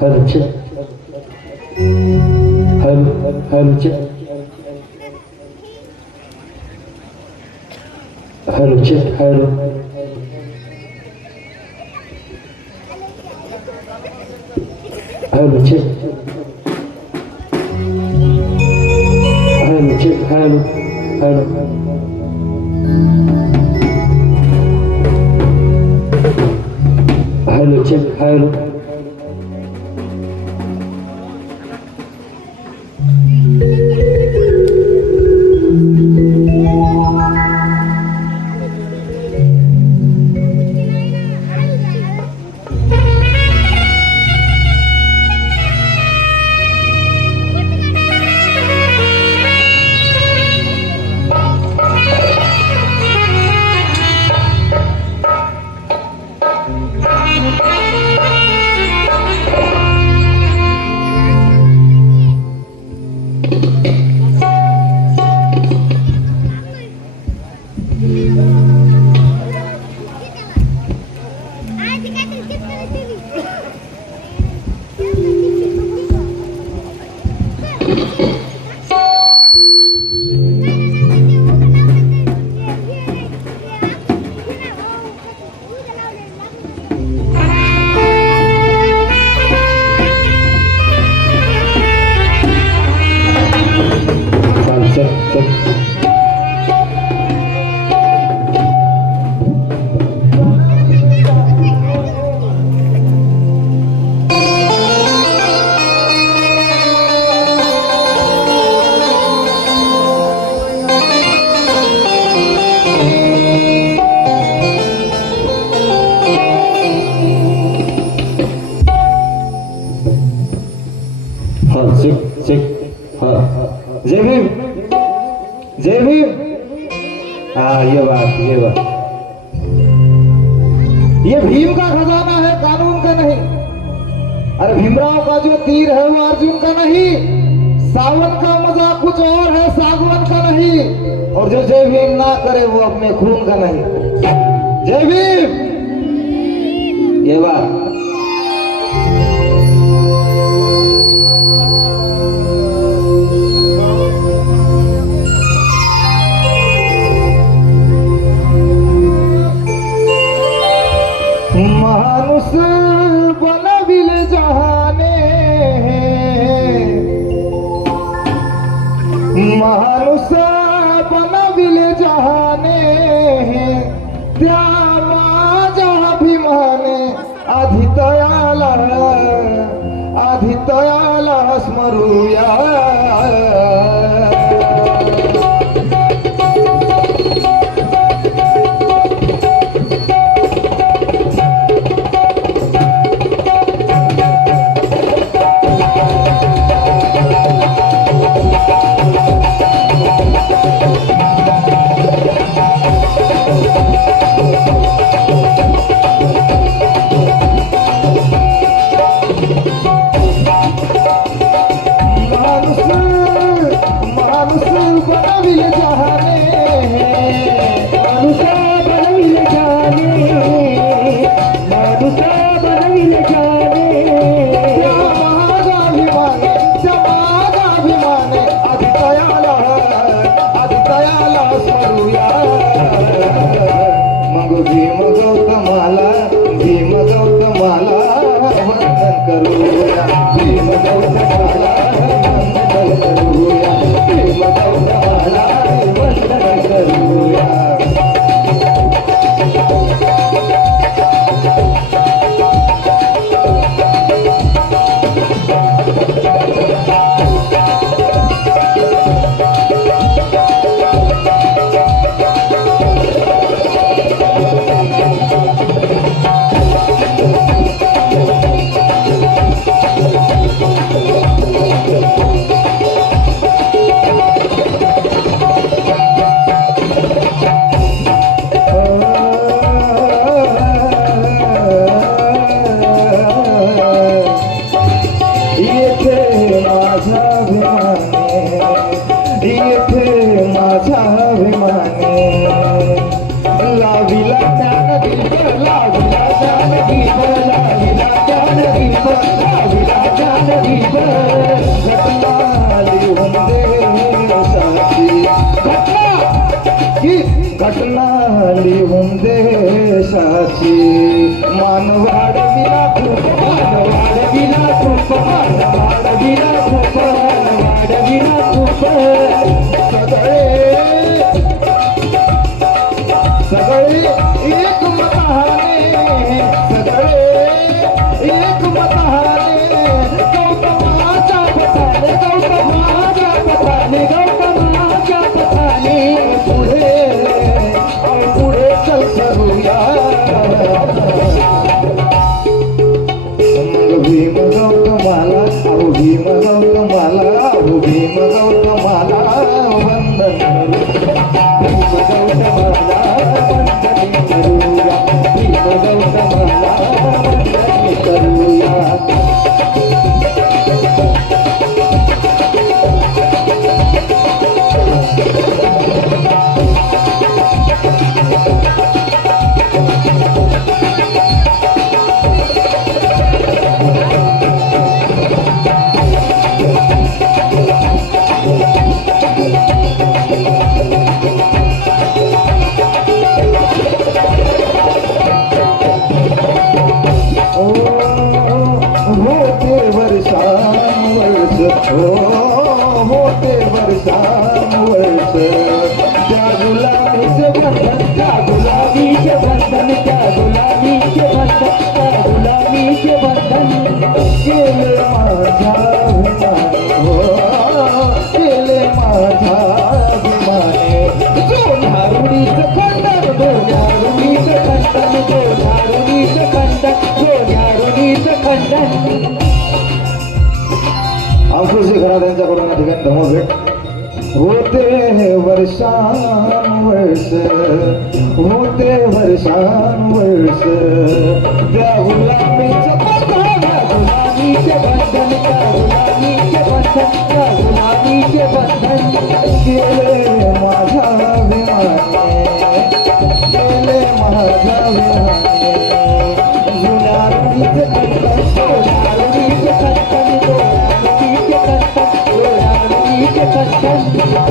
Hello, check. Hello, check. Hello, check. Hello. Hello, check. Hello, check. Hello. Hello. Hello, check. Hello. जय भीम, जय भीम। हाँ, ये बात ये भीम का खजाना है, कानून का नहीं। अरे भीमराव का जो तीर है वो अर्जुन का नहीं, सावन का मजा कुछ और है, सागवन का नहीं। और जो जय भीम ना करे वो अपने खून का नहीं। जय भीम। ये बात मानुष बनविले जहाने, मानुष बनविले जहाने, त्या माझ्या अभिमाने आधितयाला स्मरूया। घटना लिहून देशाची मानवाडविला खूप मानवाडविला खूप मानवाडविला खूप मानवाडविला खूप सगळे एक मताने सगळे एक मताने गौतमाच्या पथाने गौतमाच्या पथाने गौतमाच्या पथाने पुढे चल करूया भीम गौतमाला अहो भीम गौतमाला अहो भीम गौतमाला वंदन भीम गौतमाला वंदन करूया भीम गौतमाला वंदन करूया होते वर्षानुवर्ष त्या गुलाबीचे बंधन त्या गुलाबीचे बंधन त्या गुलाबीचे बंधन त्या गुलाबीचे बंधन केले माझ्या अभिमाने हो केले माझ्या अभिमाने दोन्यारुणीचं खंडन दोन्यारुणीचं खंडन दोन्यारुणीचं खंडन दोन्यारुणीचं खंडन आमची घरा त्यांच्याकडून या ठिकाणी धमोभेट होते वर्षानुवर्ष होते वर्षानुवर्ष त्या गुलाबीचं बंधन गुलाबीचे बंधन त्या गुलाबीचे बंधन त्या के बंधन गेले माझ्या विमाने गेले माझ्या विमाने जुन्या रुढीचे कंकण डोळ्या रुईचे कंकण डोळ्या रुईचे कंकण डोळ्या रुईचे कंकण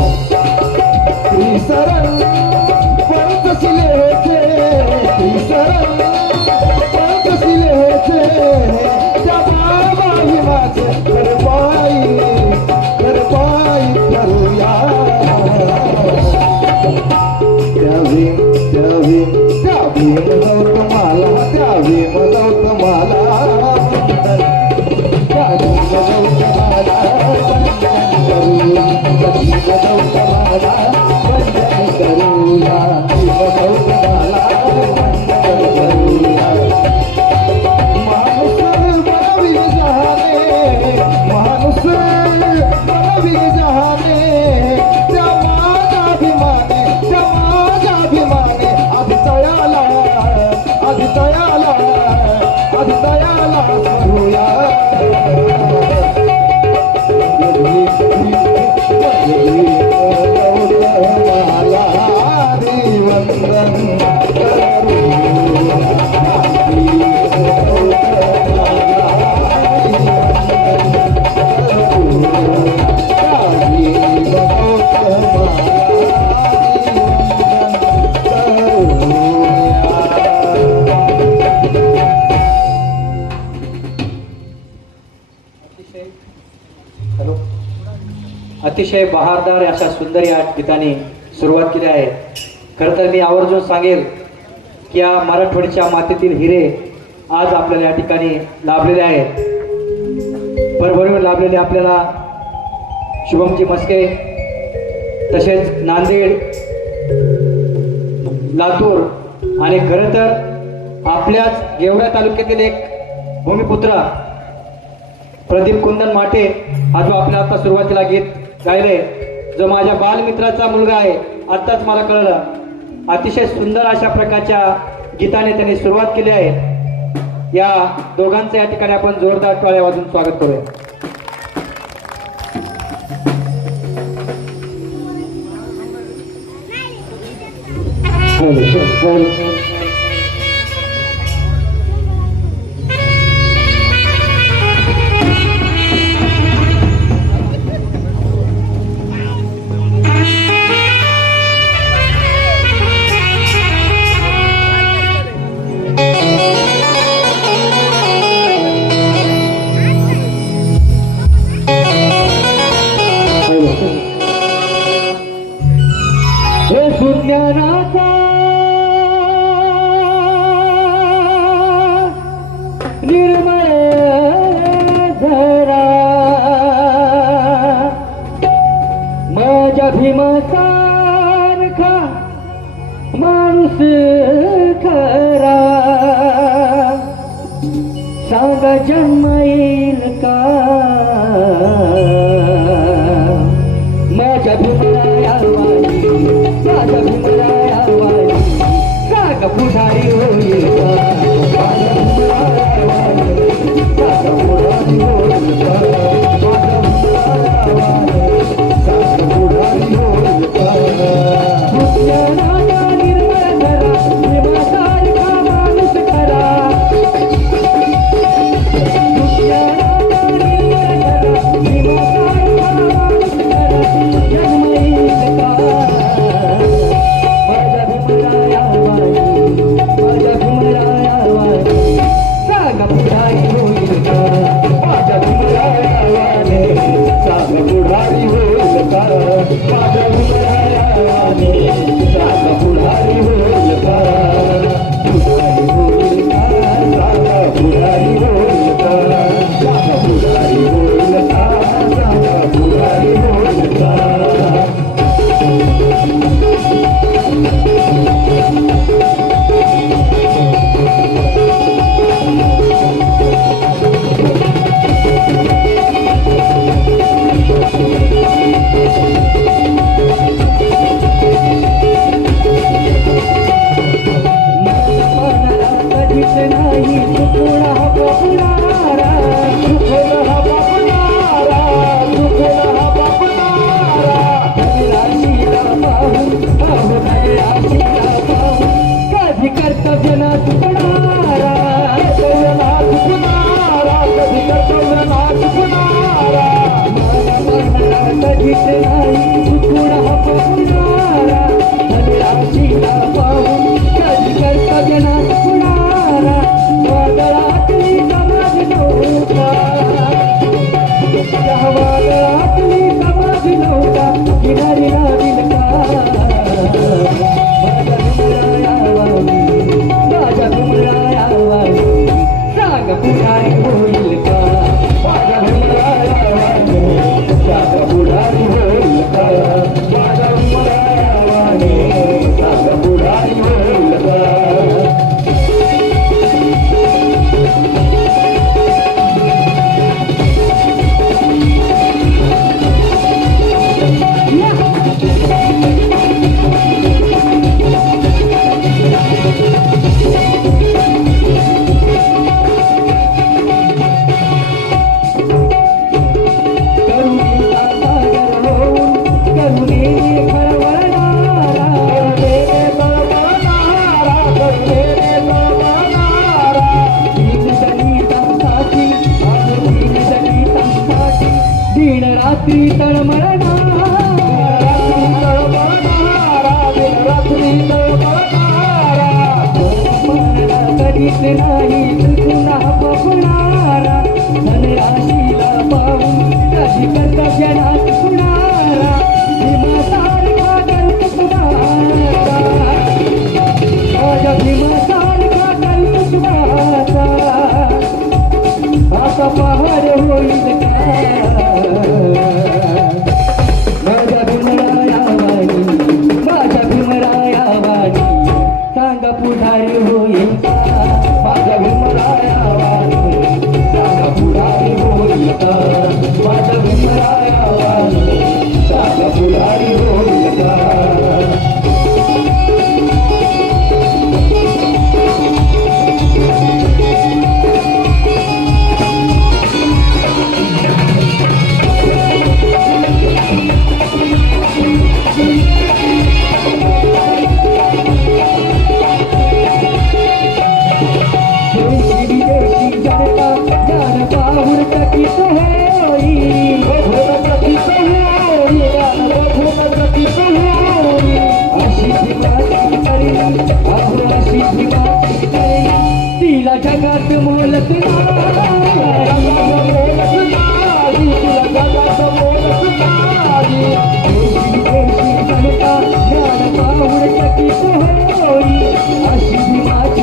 त्रिसरण पंचशिले होते त्रिसरण पंचशिले होते त्या बाबा हिमाचे करपाई करूया द्यावी द्यावी द्यावी गौतमाला द्यावी गौतमाला द्यावी गौतमाला गौतमाला वंदन करूया गौतमाला वंदन करूया माणूस बनावी जहाने माणूस बनावी जहाने त्या माझ्या अभिमाने त्या माझ्या अभिमाने अभितयाला अभितयाला अभितयाला करूया अतिशय बहारदार अशा सुंदर या गीताने सुरुवात केली आहे. खरं तर मी आवर्जून सांगेल की या मराठवाड्याच्या मातीतील हिरे आज आपल्याला या ठिकाणी लाभलेले आहेत. भरभरून लाभलेले आपल्याला शुभमजी मस्के तसेच नांदेड लातूर आणि खरं तर आपल्याच गेवरा तालुक्यातील एक भूमिपुत्र प्रदीप कुंदन माटे हा जो आपल्या आता सुरुवातीला गीत गायले जो माझ्या बालमित्राचा मुलगा आहे. आत्ताच मला कळलं. अतिशय सुंदर अशा प्रकारच्या गीताने त्यांनी सुरुवात केली आहे. या दोघांचं या ठिकाणी आपण जोरदार टाळ्या वाजून स्वागत करूया. हे सुज्ञानाचा निर्मळ झरा माझ्या भीमासारखा माणूस खरा सांगा जन्म येईल का माझ्या भीमराया माझ्या भीमराया काका पुढारी होईल निर्मळ बघितले नाही चुकून हपवणारा धनराशीला पाहून कधी कर्तव्य नाही कुणाला वादळातली समाज नव्हता त्या वादळातली समाज नव्हता किनारी लावील का माझ्या भीमरायावानी सांग पुढारी होईल का माझ्या भीमरायावानी सांग पुढारी होईल का माझ्या भीमरायावानी सांग पुढारी होईल का दिन रात्री तळमळणारा कधीच नाही चुकून हपवणारा धनराशीला पाहून कधी कर्तव्य नाही कुणाला भीमासारखा कर्तृत्वाचा माझ्या भीमासारखा कर्तृत्वाचा आता पहाड होईल का माझ्या भीमरायावानी माझ्या भीमरायावानी सांग पुढारी होईल का माझ्या भीमरायावानी सांग पुढारी होईल का माझ्या भीमरायावानी सांग पुढारी होईल का तिला जगात मोलत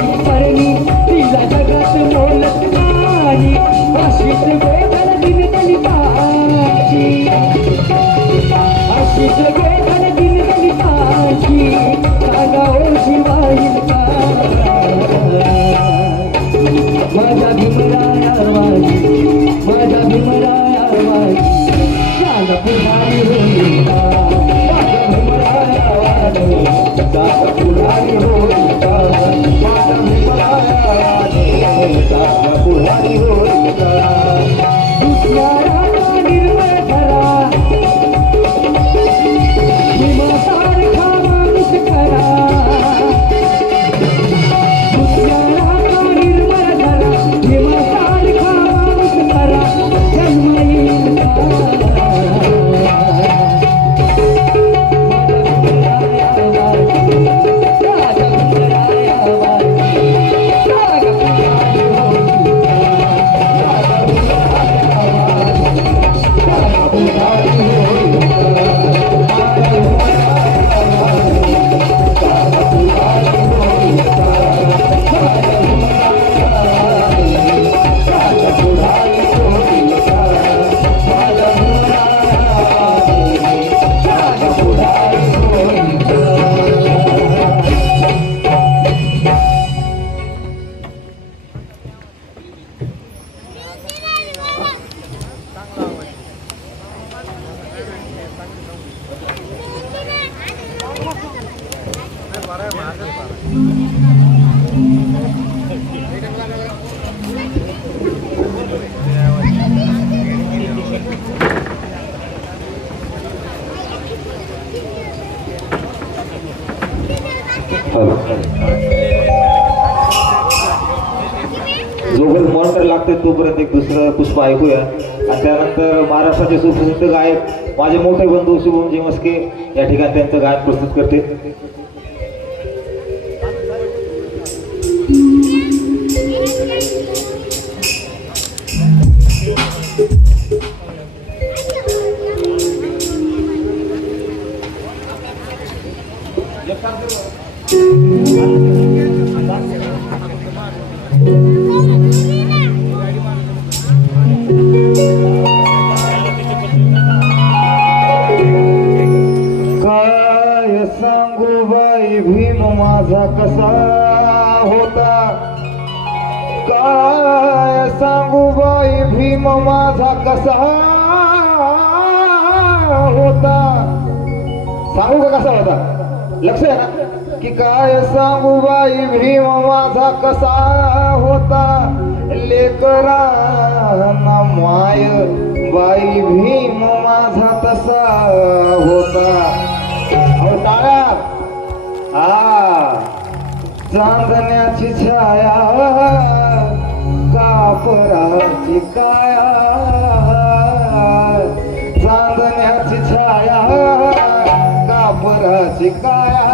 तिला जगात मोलत नाही अशीच वेदन दिन दलिताची अशीच वेदन दिन दलिताची सांगाओ शिवाईल का माझ्या भीमरायावानी माझ्या भीमरायावानी सांग पुढारी होईल का माझ्या भीमरायावानी सांग पुढारी होईल का माझ्या भीमरायावानी सांग पुढारी होईल का दुसऱ्याला निर्मळ धरा भीमासारखा माणूस करा जोपर्यंत मॉनिटर लागते तोपर्यंत एक दुसरं पुष्प ऐकूया. आणि त्यानंतर महाराष्ट्राचे सुप्रसिद्ध गायक माझे मोठे बंधू शुभमजी मस्के या ठिकाणी त्यांचं गायन प्रस्तुत करते. काय सांगू बाई भीम माझा कसा होता, काय सांगू बाई भीम माझा कसा होता. सांगू का कसा होता, लक्ष आहे ना, की काय सांगू बाई भीम माझा कसा होता, लेकरांना माय बाई भीम माझा तसा होता. अहो टाळ्या. चांदण्याची छाया कापराची काया, चांदण्याची छाया कापराची काया,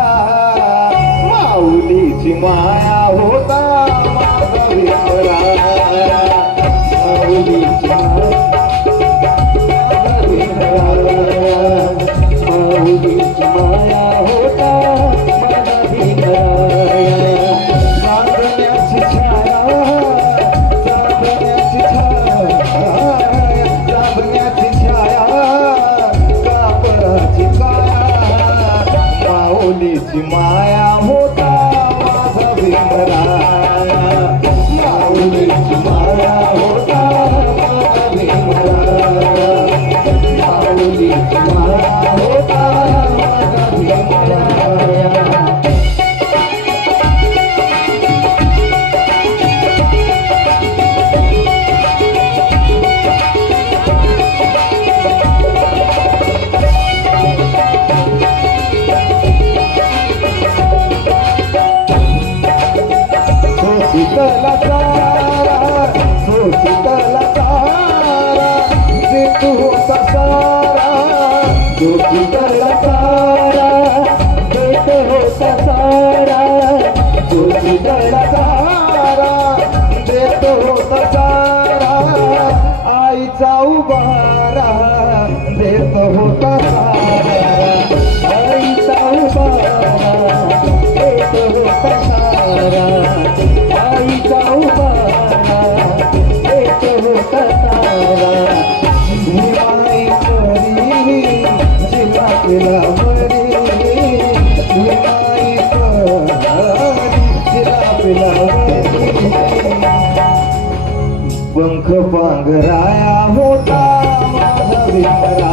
माऊलीची माया होता माझा विठ्ठला, माऊलीची माया माऊलीची माया होता माझा विठ्ठला. चांदण्याची छाया, चांदण्याची छाया, चांदण्याची छाया कापराची काया, माऊलीची माया होता माझा विठ्ठला, माऊलीची माया होता माझा विठ्ठला, माऊलीची माया होता माझा विठ्ठला. शीतला सारा, सो शीतला सारा, जे तू होता सारा, तो शीतला सारा, देत होता सारा, तो शीतला सारा, देत होता सारा, आईचा उभारा देत होता सारा, आईचा उभारा देत होता सारा, आईचा उभारा देत होता सारा. भीमाई परी जिला केला मरी, भीमाई परी जिला केला मरी, पंख पांघराया होता माझा विठ्ठला,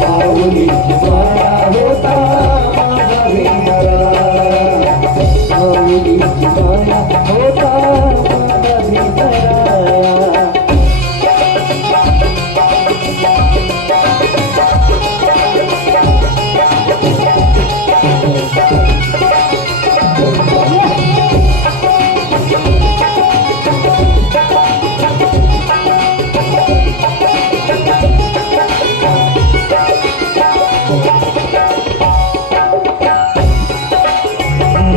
माऊलीची माया होता माझा विठ्ठला, माऊलीची माया होता माझा विठ्ठला.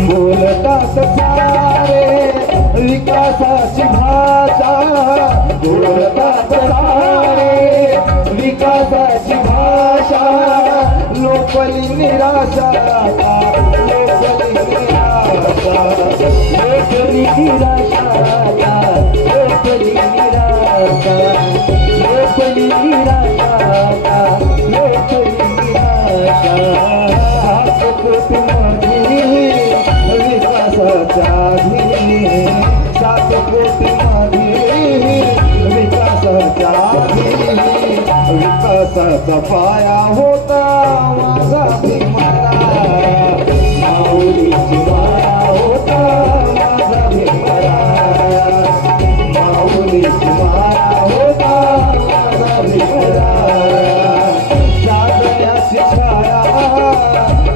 बोलतात सारे विकासाची भाषा, बोलतात सारे विकासाची भाषा, लोकली निराशा, लोकली निराशा, लोकली निराशा, लोकली निराशा, लोकली निराशा, लोकली निराशा. विकासाच्या आधी 7 कोटी मध्ये, विकासाच्या आधी विकासाचा पाया होता माझा भीमला, माऊलीची माया होता माझा भीमला, माऊलीची माया होता माझा भीमला. चांदण्याची छाया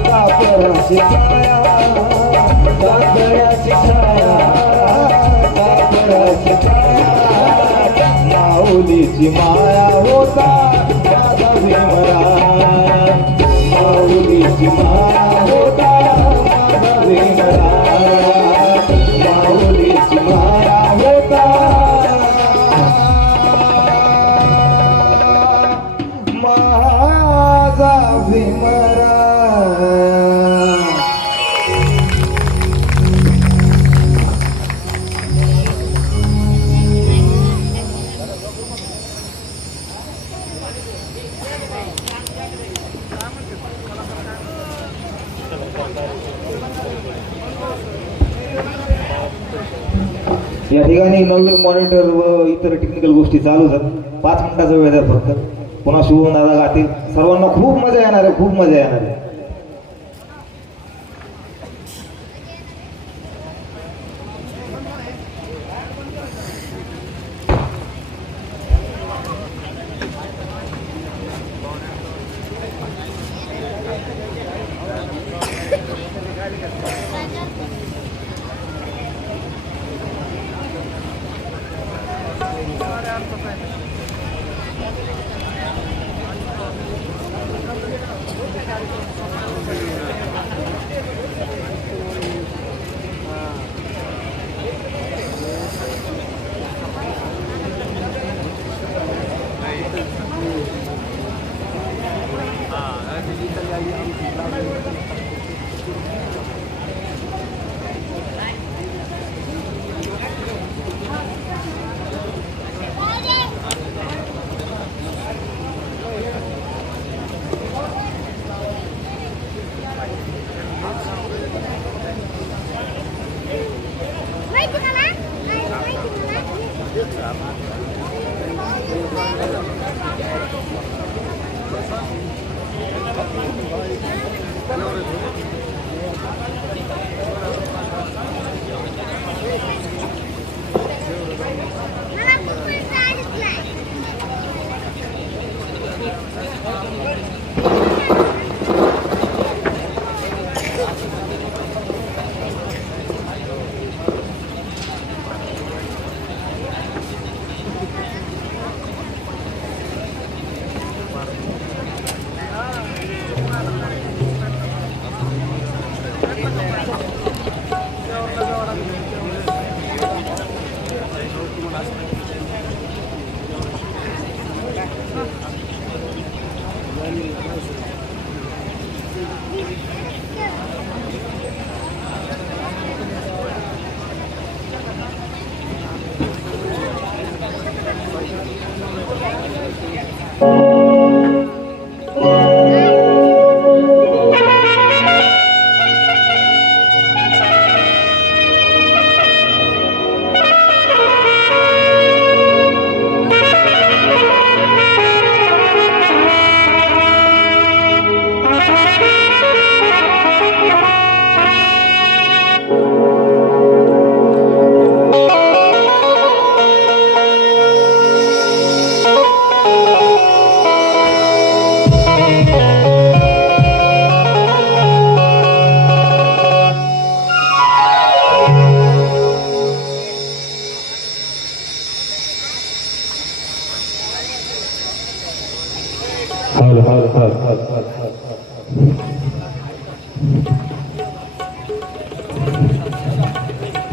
कापराची छाया, चांदण्याची छाया कापराची छाया, माऊलीची माया होता माझा भीमराव, माऊलीची माया होता माझा भीमराव, माऊलीची माया होता माझा भीमराव. या ठिकाणी नवीन मॉनिटर व इतर टेक्निकल गोष्टी चालू आहेत. 5 मिनिटाचा वेळ आहे फक्त. पुन्हा शुभम दादा गातील. सर्वांना खूप मजा येणार आहे, खूप मजा येणार आहे.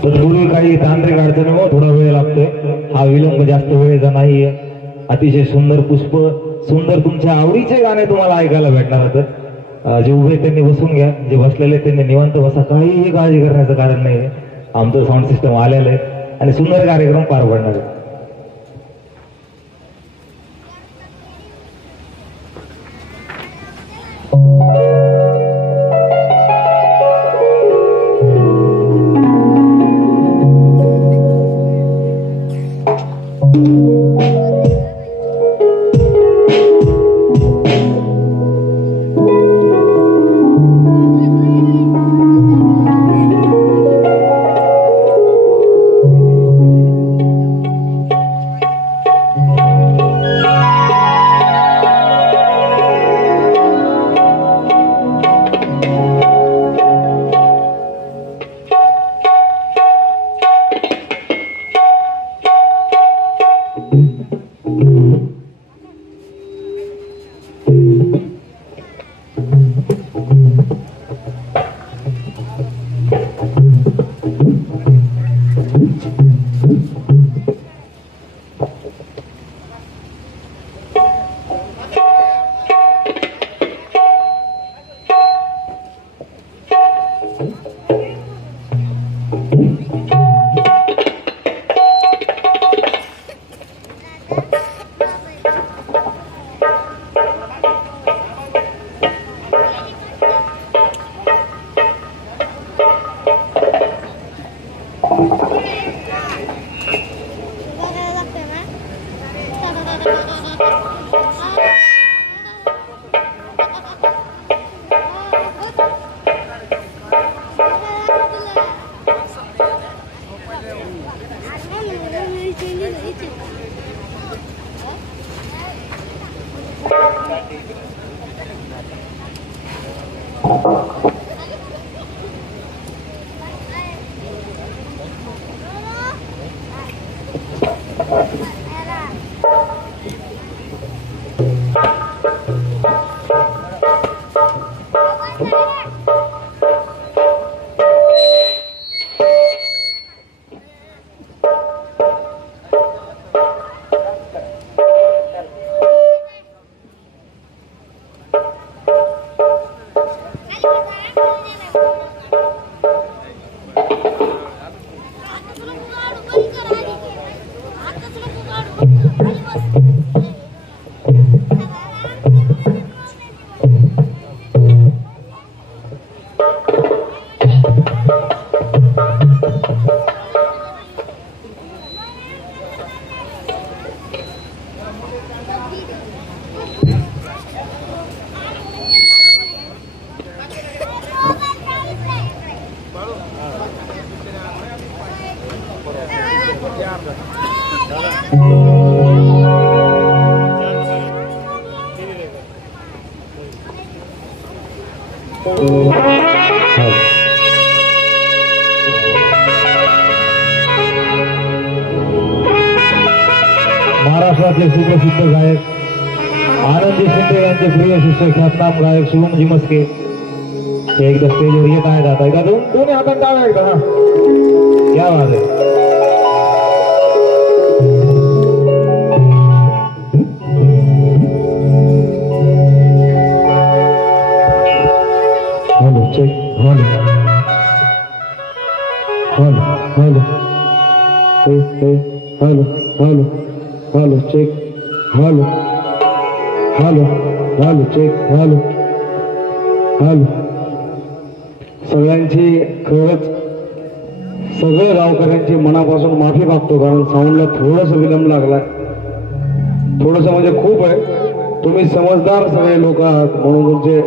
तत्पूर्वी काही तांत्रिक अडचणीमुळे थोडा वेळ लागतोय. हा विलंब जास्त वेळेचा नाहीये. अतिशय सुंदर पुष्प, सुंदर तुमच्या आवडीचे गाणे तुम्हाला ऐकायला भेटणार आहेत. जे उभे त्यांनी बसून घ्या, जे बसलेले त्यांनी निवांत बसा. काहीही काळजी करण्याचं कारण नाही. आमचं साऊंड सिस्टम आलेलं आहे आणि सुंदर कार्यक्रम पार पडणार आहे. महाराष्ट्राचे सुप्रसिद्ध गायक आनंदी शिंदे यांचे प्रिय शिष्य ख्यातनाम गायक शुभमजी मस्के हे एकदा स्टेजवर येत आहेत. आता एकदा दोन्ही हातात टाळा एकदा. हा क्या बात आहे. Hello check. Hello hello hello hello hello hello check. Hello hello hello check. Hello hello. सगळ्यांची खरंच सगळ्या गावकऱ्यांची मनापासून माफी मागतो, कारण साऊंडला थोडंसं विलंब लागला. थोडंसं म्हणजे खूप आहे. तुम्ही समजदार सगळे लोक आहात म्हणून तुमचे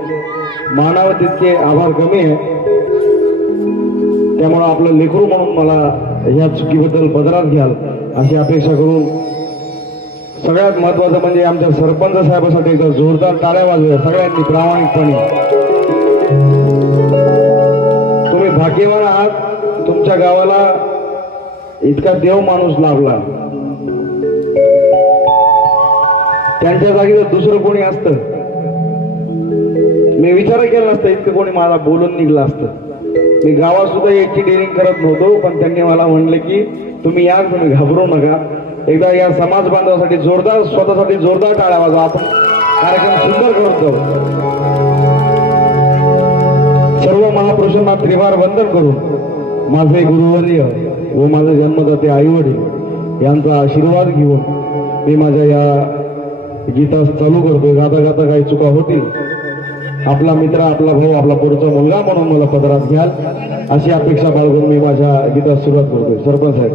मानावं तितके आभार कमी आहे. त्यामुळं आपलं लेकरू म्हणून मला ह्या चुकीबद्दल पदरात घ्याल अशी अपेक्षा करून, सगळ्यात महत्वाचं म्हणजे आमच्या सरपंच साहेबांसाठी एकदा जोरदार टाळ्या वाजवूया सगळ्यांनी प्रामाणिकपणे. तुम्ही भाग्यवान आहात, तुमच्या गावाला इतका देव माणूस लाभला. त्यांच्या जागी जर दुसरं कोणी असतं, मी विचार केला नसता इतकं कोणी मला बोलून निघलं असतं. मी गावात सुद्धा याची डेअरिंग करत नव्हतो, पण त्यांनी मला म्हणलं की तुम्ही या, तुम्ही घाबरू नका. एकदा या समाज बांधवासाठी जोरदार, स्वतःसाठी जोरदार टाळ्या वाजवा. आपण कार्यक्रम सुंदर करतो. सर्व महापुरुषांना त्रिवार वंदन करून माझे गुरुवर्य व माझे जन्मदाते आई वडील यांचा आशीर्वाद घेऊन मी माझ्या या गीतास चालू करतोय. गाता गाता काही चुका होतील, आपला मित्र, आपला भाऊ, आपला पुढचा मुलगा म्हणून मला पदरात घ्याल अशी अपेक्षा बाळगून मी माझ्या गीतास सुरुवात करतोय. सरपंच साहेब.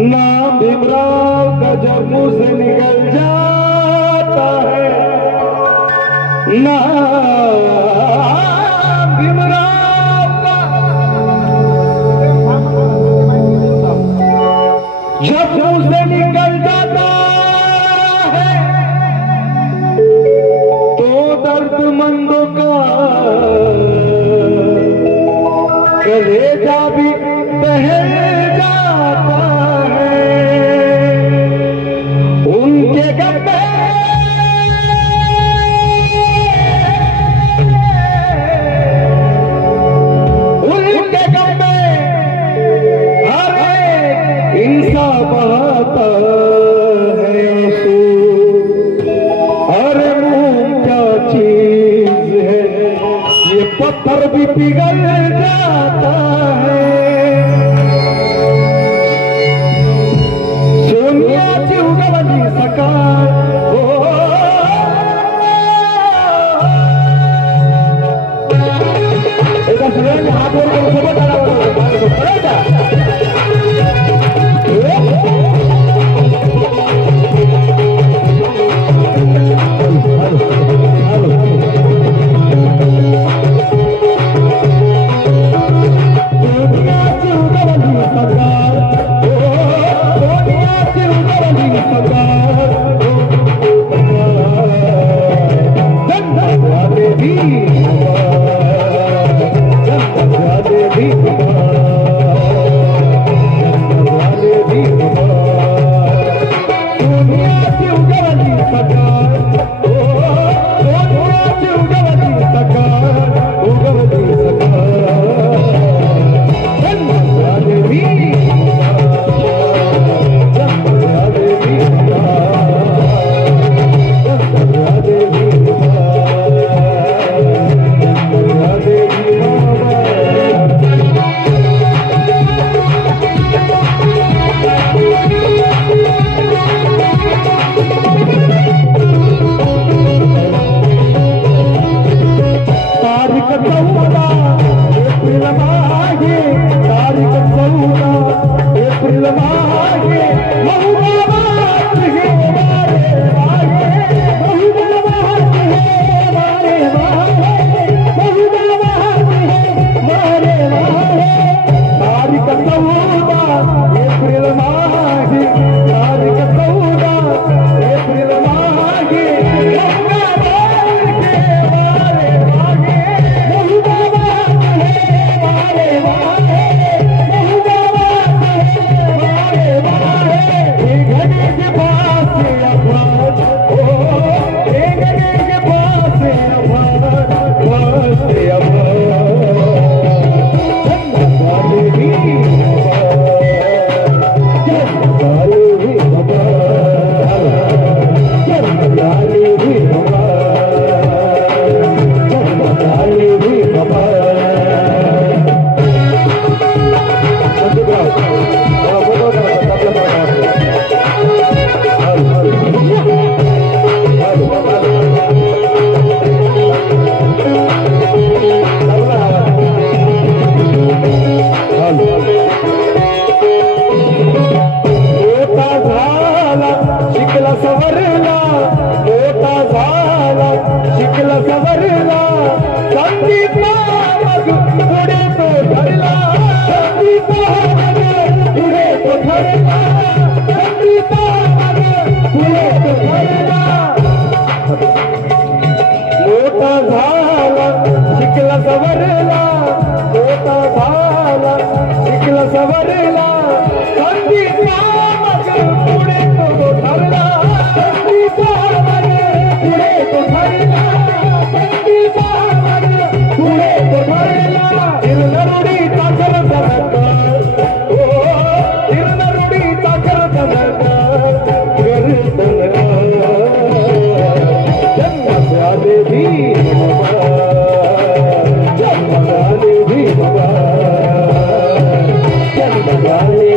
नाम भीमराव का जब मुंह से निकल जाता है, नाम भीमराव का जब मुंह से निकल जाता है तो दर्दमंदों का कलेजा भी बहल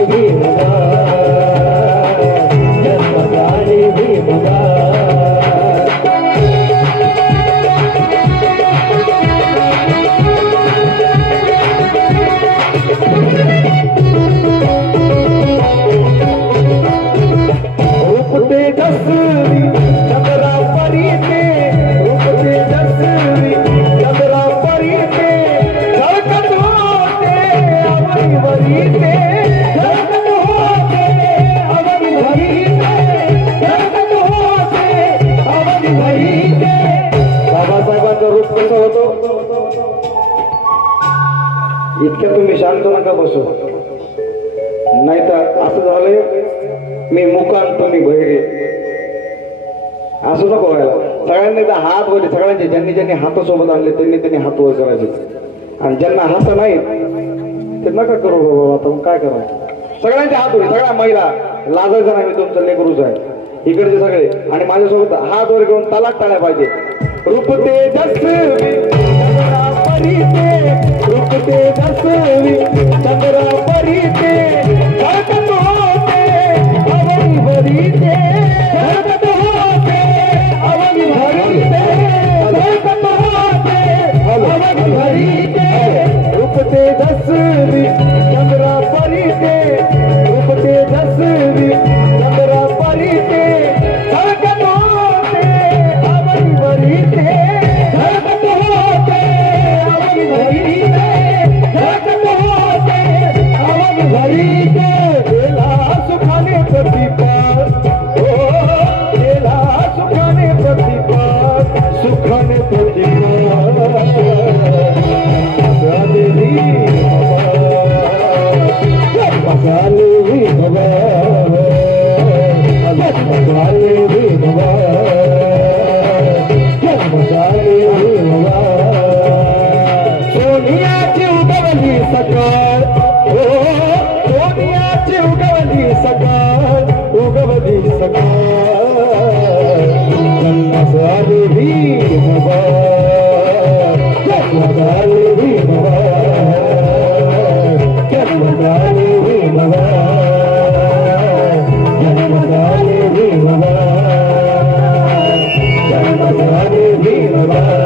भीमवार, जन्म झाले भीमवार. रूपते दसवी चंद्रा परी ते, रूपते दसवी चंद्रा परी ते, झळकत होते अवनी वरी ते, झळकत होते अवनी वरी ते, झळकत होते अवनी वरी ते. बाबासाहेबांचं रूप कसं होतं? इतक्या तुम्ही शांत नका बसू, नाही तर असं झालंय मी मुकान तुम्ही बहिरे, असं नको व्हायला. सगळ्यांनी तर हात वर, सगळ्यांचे ज्यांनी ज्यांनी हात सोबत आणले त्यांनी हात वर करायचे, आणि ज्यांना हात नाही ते नका करू बाबा. आता काय करायचं? सगळ्यांचे हात वर, सगळ्या महिला लाजायचं नाही, मी तुमचं लेकरूच आहे. इकडचे सगळे आणि माझ्यासोबत हात वर घेऊन तलाक टाळायला पाहिजे. रूपते जसवी चंद्रा परी ते, रूपते जसवी चंद्रा परी ते, झळकत होते अवनी भरी ते, झळकत होते अवनी भरी ते, झळकत होते अवनी भरी ते. रूपते जसवी चंद्रा परी ते, रूपते जसवी चंद्रा परी ते, झळकत होते अवनी भरी ते, झळकत होते अवनी भरी ते, झळकत होते अवनी भरी ते. गेला सुखाने प्रतिपाद, हो गेला सुखाने प्रतिपाद, सुखाने प्रतिपाद. बसाले भीमवार, बसाले भीमवार, बसाले भीमवार. सोनियाची उगवली सकाळ, हो सोनियाची उगवली सकाळ, उगवली सकाळ. जन्म झाले भीमवार, जन्म झाले भीमवार, जन्म झाले भीमवार, जन्म झाले भीमवार, जन्म झाले भीमवार.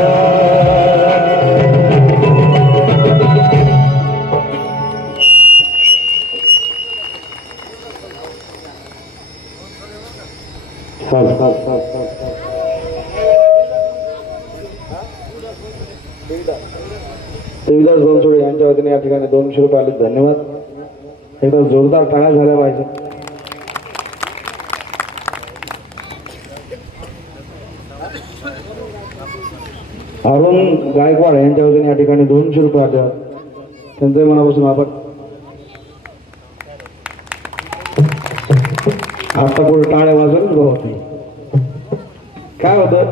देवीदास बनसोडे यांच्या वतीने या ठिकाणी 200 रुपये आले. धन्यवाद. एकदा जोरदार टाळ्या झाल्या पाहिजे. अरुण गायकवाड यांच्या वतीने या ठिकाणी 200 रुपये आले. त्यांचे मनापासून आभार. आता पुढे टाळ्या वाजवून होत नाही. काय होतं,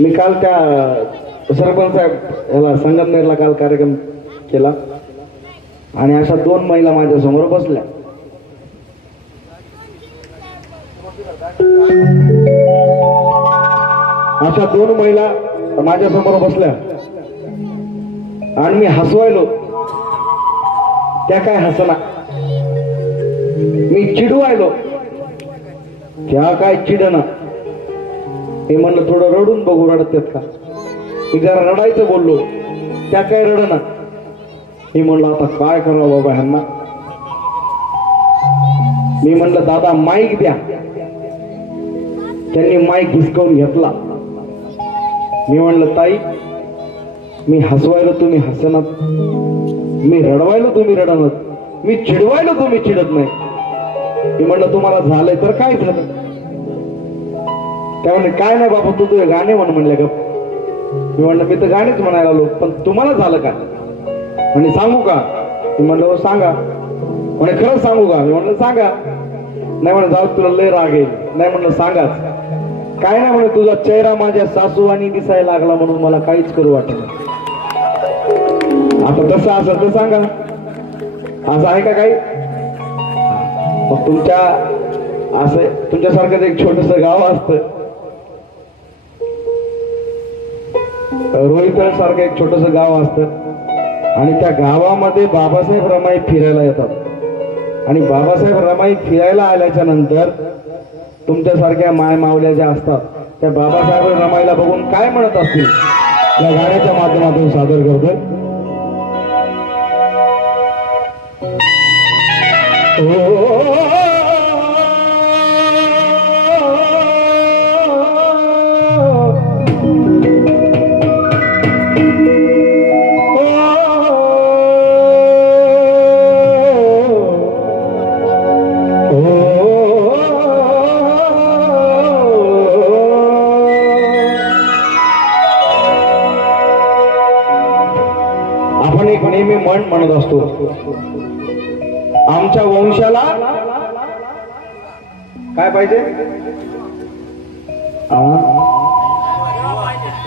मी काल त्या सरपंच साहेब याला संगमनेरला काल कार्यक्रम केला आणि अशा 2 महिला माझ्या समोर बसल्या. अशा 2 महिला माझ्या समोर बसल्या आणि मी हसवायलो, त्या काय हसना. मी चिडवायलो, त्या काय चिडना. मी म्हणलं थोडं रडून बघू रडतात का. मी जरा रडायचं बोललो, त्या काय रडना. मी म्हणलं आता काय करावं बाबा ह्यांना. मी म्हणलं दादा माईक द्या. त्यांनी माईक हिसकावून घेतला. मी म्हणलं ताई, मी हसवायला तुम्ही हसनात, मी रडवायला तुम्ही रडनात, मी चिडवायला तुम्ही चिडत नाही. मी म्हणलं तुम्हाला झालंय तर काय झालं. त्या म्हणले काय नाही बाबा, तू तुझे गाणे म्हण म्हणले गप. मी म्हणलं मी तर गाणेच म्हणायला आलो, पण तुम्हाला झालं का. म्हणे सांगू का. मी म्हणलं हो सांगा. म्हणे खरंच सांगू का. मी म्हणलं सांगा. नाही म्हणे जाऊ तुला लय राग येईल. नाही म्हणलं सांगाच. काय नाही म्हणे तुझा चेहरा माझ्या सासूवानी दिसायला लागला म्हणून मला काहीच करू वाटलं. आता तसं असेल तर सांगा. असं आहे का काही. मग तुमच्या असं तुमच्यासारखंच एक छोटस गाव असतं, रोहितपेठ सारखं एक छोटस गाव असतं आणि त्या गावामध्ये बाबासाहेब रमाई फिरायला येतात आणि बाबासाहेब रमाई फिरायला आल्याच्या नंतर तुमच्यासारख्या माय मावल्या ज्या असतात त्या बाबासाहेब रमाईला बघून काय म्हणत असतील या गाण्याच्या माध्यमातून सादर करतोय. आपण एक नेहमी म्हण म्हणत असतो, आमच्या वंशाला काय पाहिजे?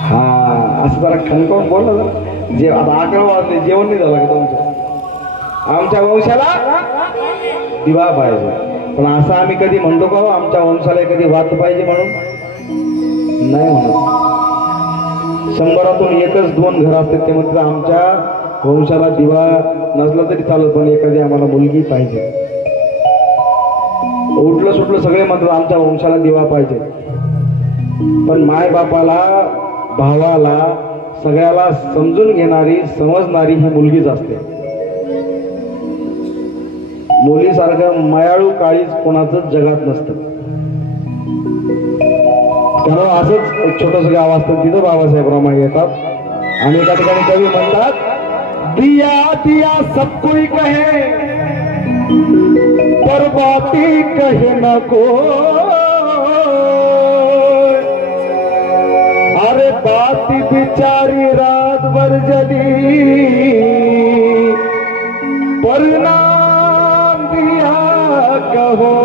हा असं जरा खणकावून बोलला जरा. जे आता 11 वाजले, जेवण नाही झालं का तुमचं? आमच्या वंशाला दिवा पाहिजे. पण असं आम्ही कधी म्हणतो का हो, आमच्या वंशाला कधी वात पाहिजे म्हणून? नाही म्हणत. 100 एकच 2 घर असतात ते म्हणतात आमच्या वंशाला दिवा नसला तरी चालत पण एखादी आम्हाला मुलगी पाहिजे. उठलं सुटलं सगळे म्हणतात आमच्या वंशाला दिवा पाहिजे. पण माय बापाला, भावाला, सगळ्याला समजून घेणारी, समजणारी ही मुलगीच असते. मुलीसारखं मायाळू काळीच कोणाचं जगात नसतं. कारण असंच एक छोटस गाव असतं, तिथं बाबासाहेब रमाई येतात आणि एका ठिकाणी कवी म्हणतात, दिया दिया सब कोई कहे पर बाती कहे न को, अरे बाती बिचारी रात भर जली परिणाम दिया कहो.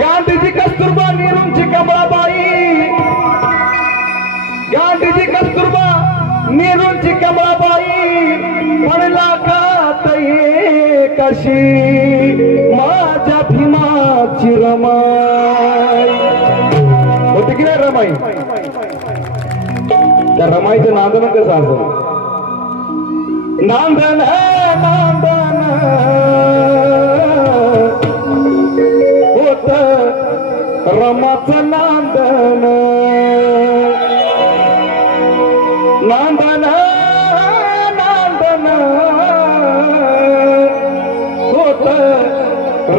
गांधीजी कस्तुरबा नेहरूंची कमळाबाई, गांधीजी कस्तुरबा नेहरूंची कमळाबाई, पडला खात कशी माझ्या भीमाची रमाई. होते की नाही रमाई? त्या रमाईचं नांदन कसं असं? नांदन नांदन होत रमाचं नांदन, नांदन नांदन होत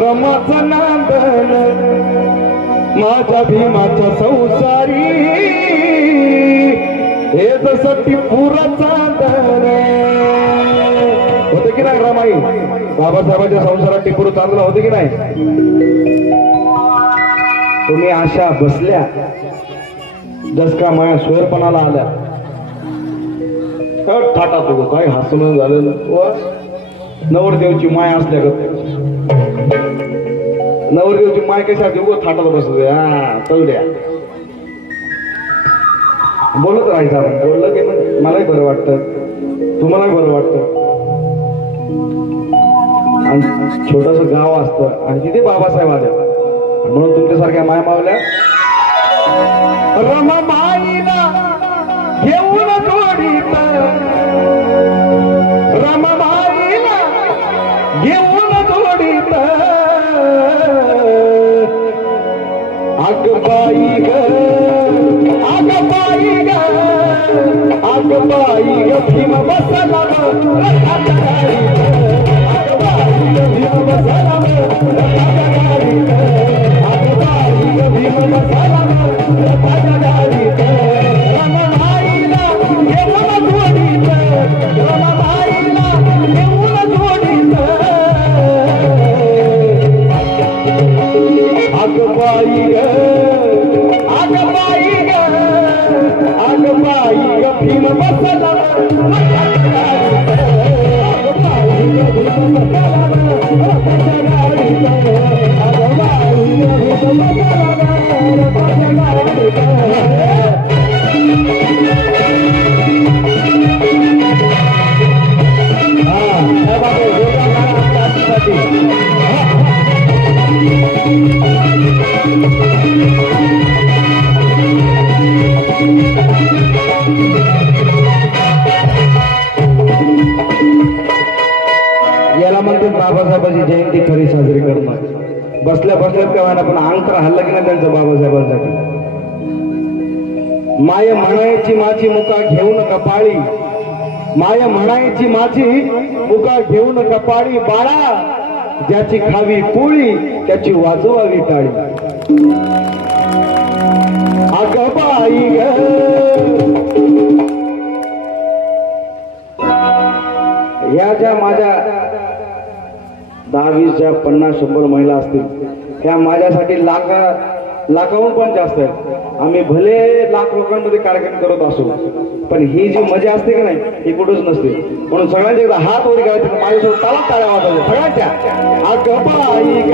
रमाचं नांदन, माझ्या भीमाच्या संसारी हे जसं टिपूरा चांदण. होते की नाही रमाई? बाबासाहेबांच्या संसारात टिपूर चांदणं होते की नाही? तुम्ही अशा बसल्या जसका माया स्वेरपणाला आल्या थाटा तो काय हसणं झालं. नवरदेवची माय असल्या ग, नवरदेवची माय कशा देऊ थाटात बसत. हा चौद्या बोलत राहायचं आपण. बोललं की मग मलाही बरं वाटतं, तुम्हालाही बरं वाटतं. आणि छोटस गाव असतं आणि तिथे बाबासाहेब आले म्हणून तुमच्यासारख्या माय मावल्या रमाबाईला घेऊन जोडीत, रमाबाईला घेऊन जोडीत, अगबाई ग, अगबाई ग, अगबाई ग भीम बसला अगबाई ग भीम बसला म्हणतात बाबासाहेबांची जयंती खरी साजरी करणं. बसल्या बसल्यात का व्हायना पण अंतर हल्ला की नाही त्यांचं बाबासाहेबांसाठी. माय म्हणायची माझी मुका घेऊन कपाळी, माय म्हणायची माझी मुका घेऊन कपाळी, बाळा ज्याची खावी पोळी त्याची वाजवावी टाळी. अगं बाई ग, या ज्या माझ्या 10, 20, 50, 100 महिला असतील त्या माझ्यासाठी लाखाहून पण जास्त आहेत. आम्ही भले लाख लोकांमध्ये कार्यक्रम करत असू पण ही जी मजा असते की नाही ही कुठंच नसते. म्हणून सगळ्यांच्या एकदा हात वर करायचे, माझ्यासोबत तालात टाळ्या वाजवल्या सगळ्यांच्या. अगं बाई ग,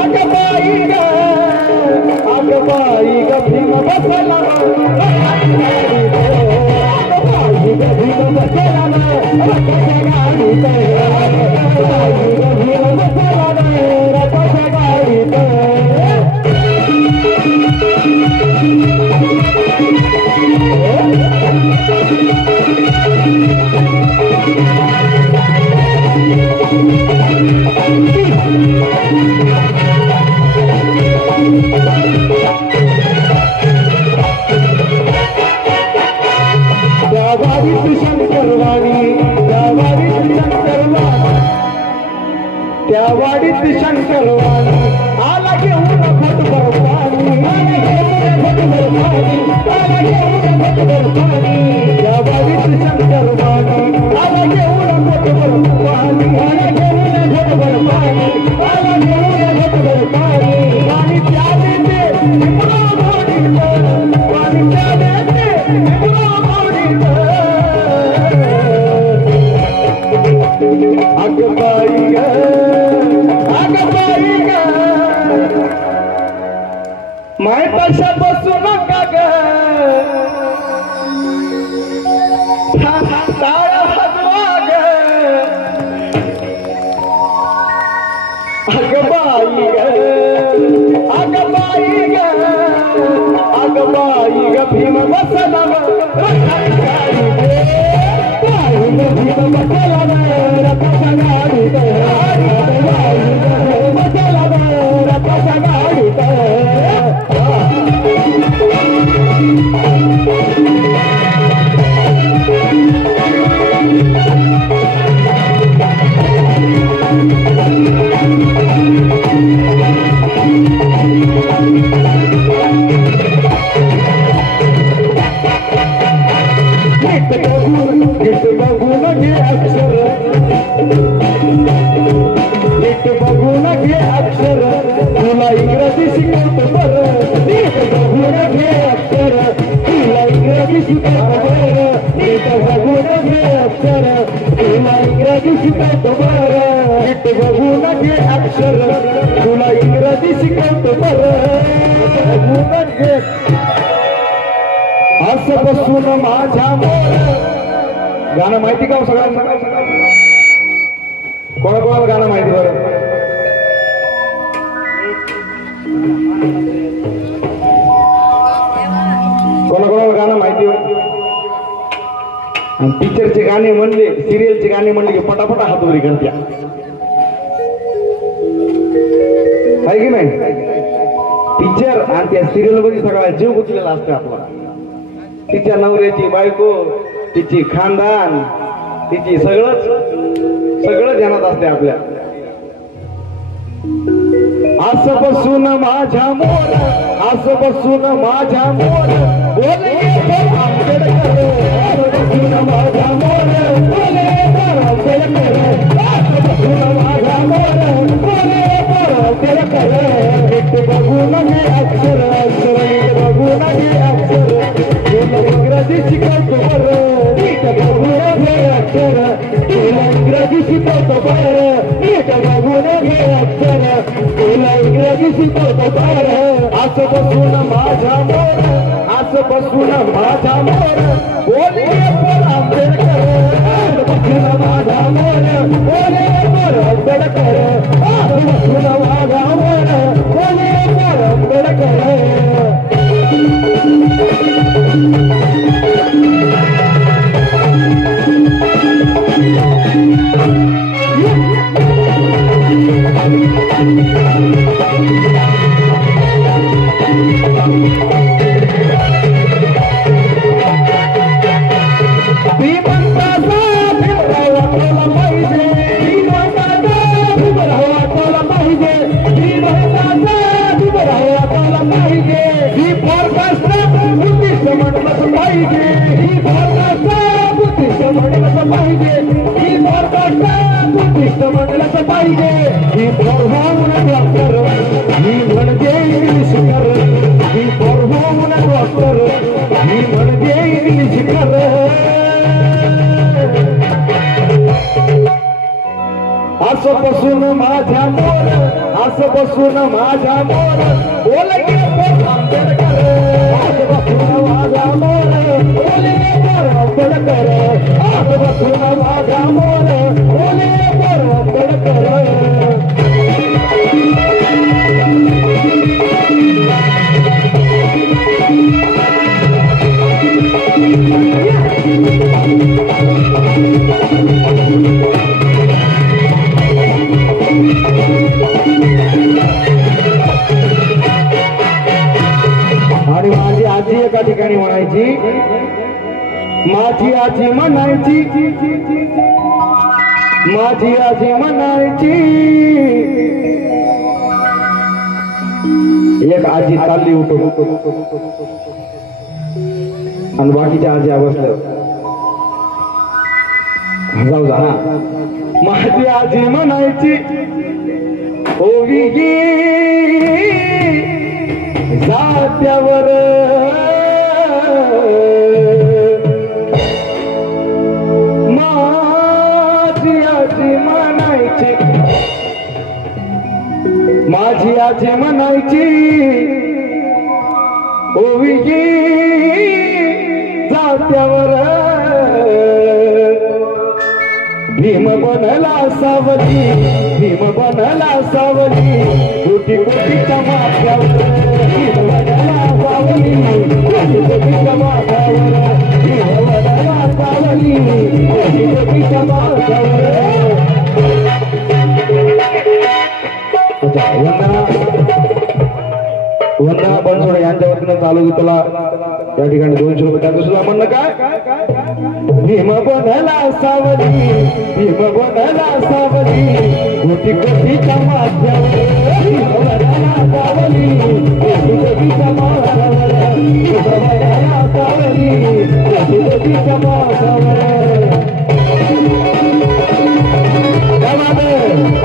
अगं बाई ग, अगं बाई ग, भीम बसला भीम बसला रथाच्या गाडीत, भीम बसला रथाच्या गाडीत. त्या वाडीत शंकरवाणी आला घेऊन फटभर पाणी, आला घेऊन फटभर पाणी, आला घेऊन फटभर पाणी. त्या वाडीत शंकरवाणी आला घेऊन फटभर पाणी, आला घेऊन फटभर पाणी, आला घेऊन फटभर पाणी. पाणी त्या देते निमरा मोडीत, पाणी त्या देते निमरा मोडीत. अगं बाई ग, माय पैसा बसू नका ग, टाळ्या वाजवा ग. अगं बाई ग, अगं बाई ग, अगं बाई ग, भीम बसला रथाच्या गाडीत, भीम बसला रथाच्या गाडीत, बसला रथाच्या गाडीत. बघून घे अक्षर, तुला इंग्रजी शिकवतो बरं. नीट बघून घे अक्षर, तुला इंग्रजी शिकवतो बरं. नीट बघून घे अक्षर, तुला इंग्रजी शिकवतो बरं. नीट बघून घे अक्षर, तुला इंग्रजी शिकवतो बरं. बघून घे असं बसून माझ्या मोर. गाणं माहिती का सगळ्यांना? कोणाकोणाला गाणं माहिती बरं? कोणाकोणाला गाणं माहिती? पिक्चरचे गाणे म्हणले, सिरियलचे गाणे म्हणले की पटापटा हातवरी करत्या, आहे की नाही? पिक्चर आणि त्या सिरियल मध्ये सगळा जीव गुंतलेला असतो आपला. तिच्या नवऱ्याची बायको, तिची खानदान, तिची सगळं ध्यानात असते आपल्या. असं बसून माझ्या मोर, असं बसून माझ्या मोर, बोले आंबेडकर. असं बसून माझ्या मोर, बोले आंबेडकर. असं बसून माझ्या मोर, बोले आंबेडकर. नीट बघून घे अक्षर, नीट बघून घे अक्षर, तुला इंग्रजी शिकवतो बरं. नीट बघून घे अक्षर, तुला इंग्रजी शिकवतो बरं. नीट बघून घे अक्षर, तुला इंग्रजी शिकवतो बरं. असं बसून माझ्या मोर, असं बसून माझ्या मोर, बोले आंबेडकर. असं बसून माझ्या मोर, बोले आंबेडकर. असं बसून माझ्या मोर, बोले आंबेडकर. आर्टिस्ट बनलंच पाहिजे ही होऊन डॉक्टर ही म्हणजे इंग्लिश कर ही होऊन डॉक्टर ही म्हणजे इंग्लिश कर असं बसून माझ्या मोर असं बसून माझ्या मोर बोलगे आंबेडकर असं बसून माझ्या मोर बोलगे आंबेडकर असं बसून माझ्या मोर बोलगे आंबेडकर आणि माझी आजी एका ठिकाणी म्हणायची माझी आजी म्हणायची माझी आजी म्हणायची एक आजी चालली उठून आणि बाकीच्या आजी बसल्या जाऊ जा हा माझी आजी म्हणायची ओवी जात्यावर माझी आजी म्हणायची माझी आजी म्हणायची ओवी जात्यावर भीम बनला सावली भीम बनला सावली कोटी कोटीच्या माथ्यावर भीम बनला सावली कोटी कोटीच्या माथ्यावर भीम बनला सावली कोटी कोटीच्या माथ्यावर वंदना बनसोडे यांच्या वतीनं चालू तुला या ठिकाणी 200 रुपये त्यांचं सुद्धा म्हणणं काय भीम बनला सावली भीम बनला सावली कोटी कोटीच्या माथ्यावर भीम बनला सावली कोटी कोटीच्या माथ्यावर भीम बनला सावली कोटी कोटीच्या माथ्यावर काय बात आहे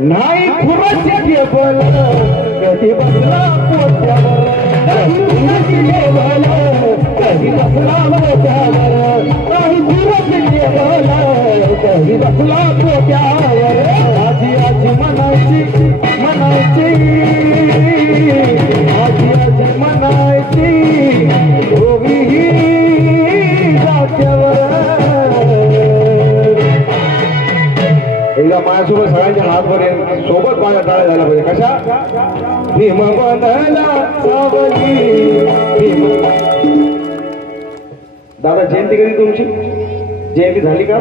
नाही खुराची केवळ कधी बसला पोट्यावर कधी बसला पोट्यावर नाही खुराची केवळ कधी बसला पोट्यावर आजी आजी म्हणायची म्हणायची आजी आजी म्हणायची ओवी जात्यावर एकदा माझ्यासोबत सगळ्यांच्या हातवर सोबत माझ्या टाळ्या झाल्या पाहिजे कशा भीम बनला सावली भीम दादा जयंती कधी तुमची जयंती झाली का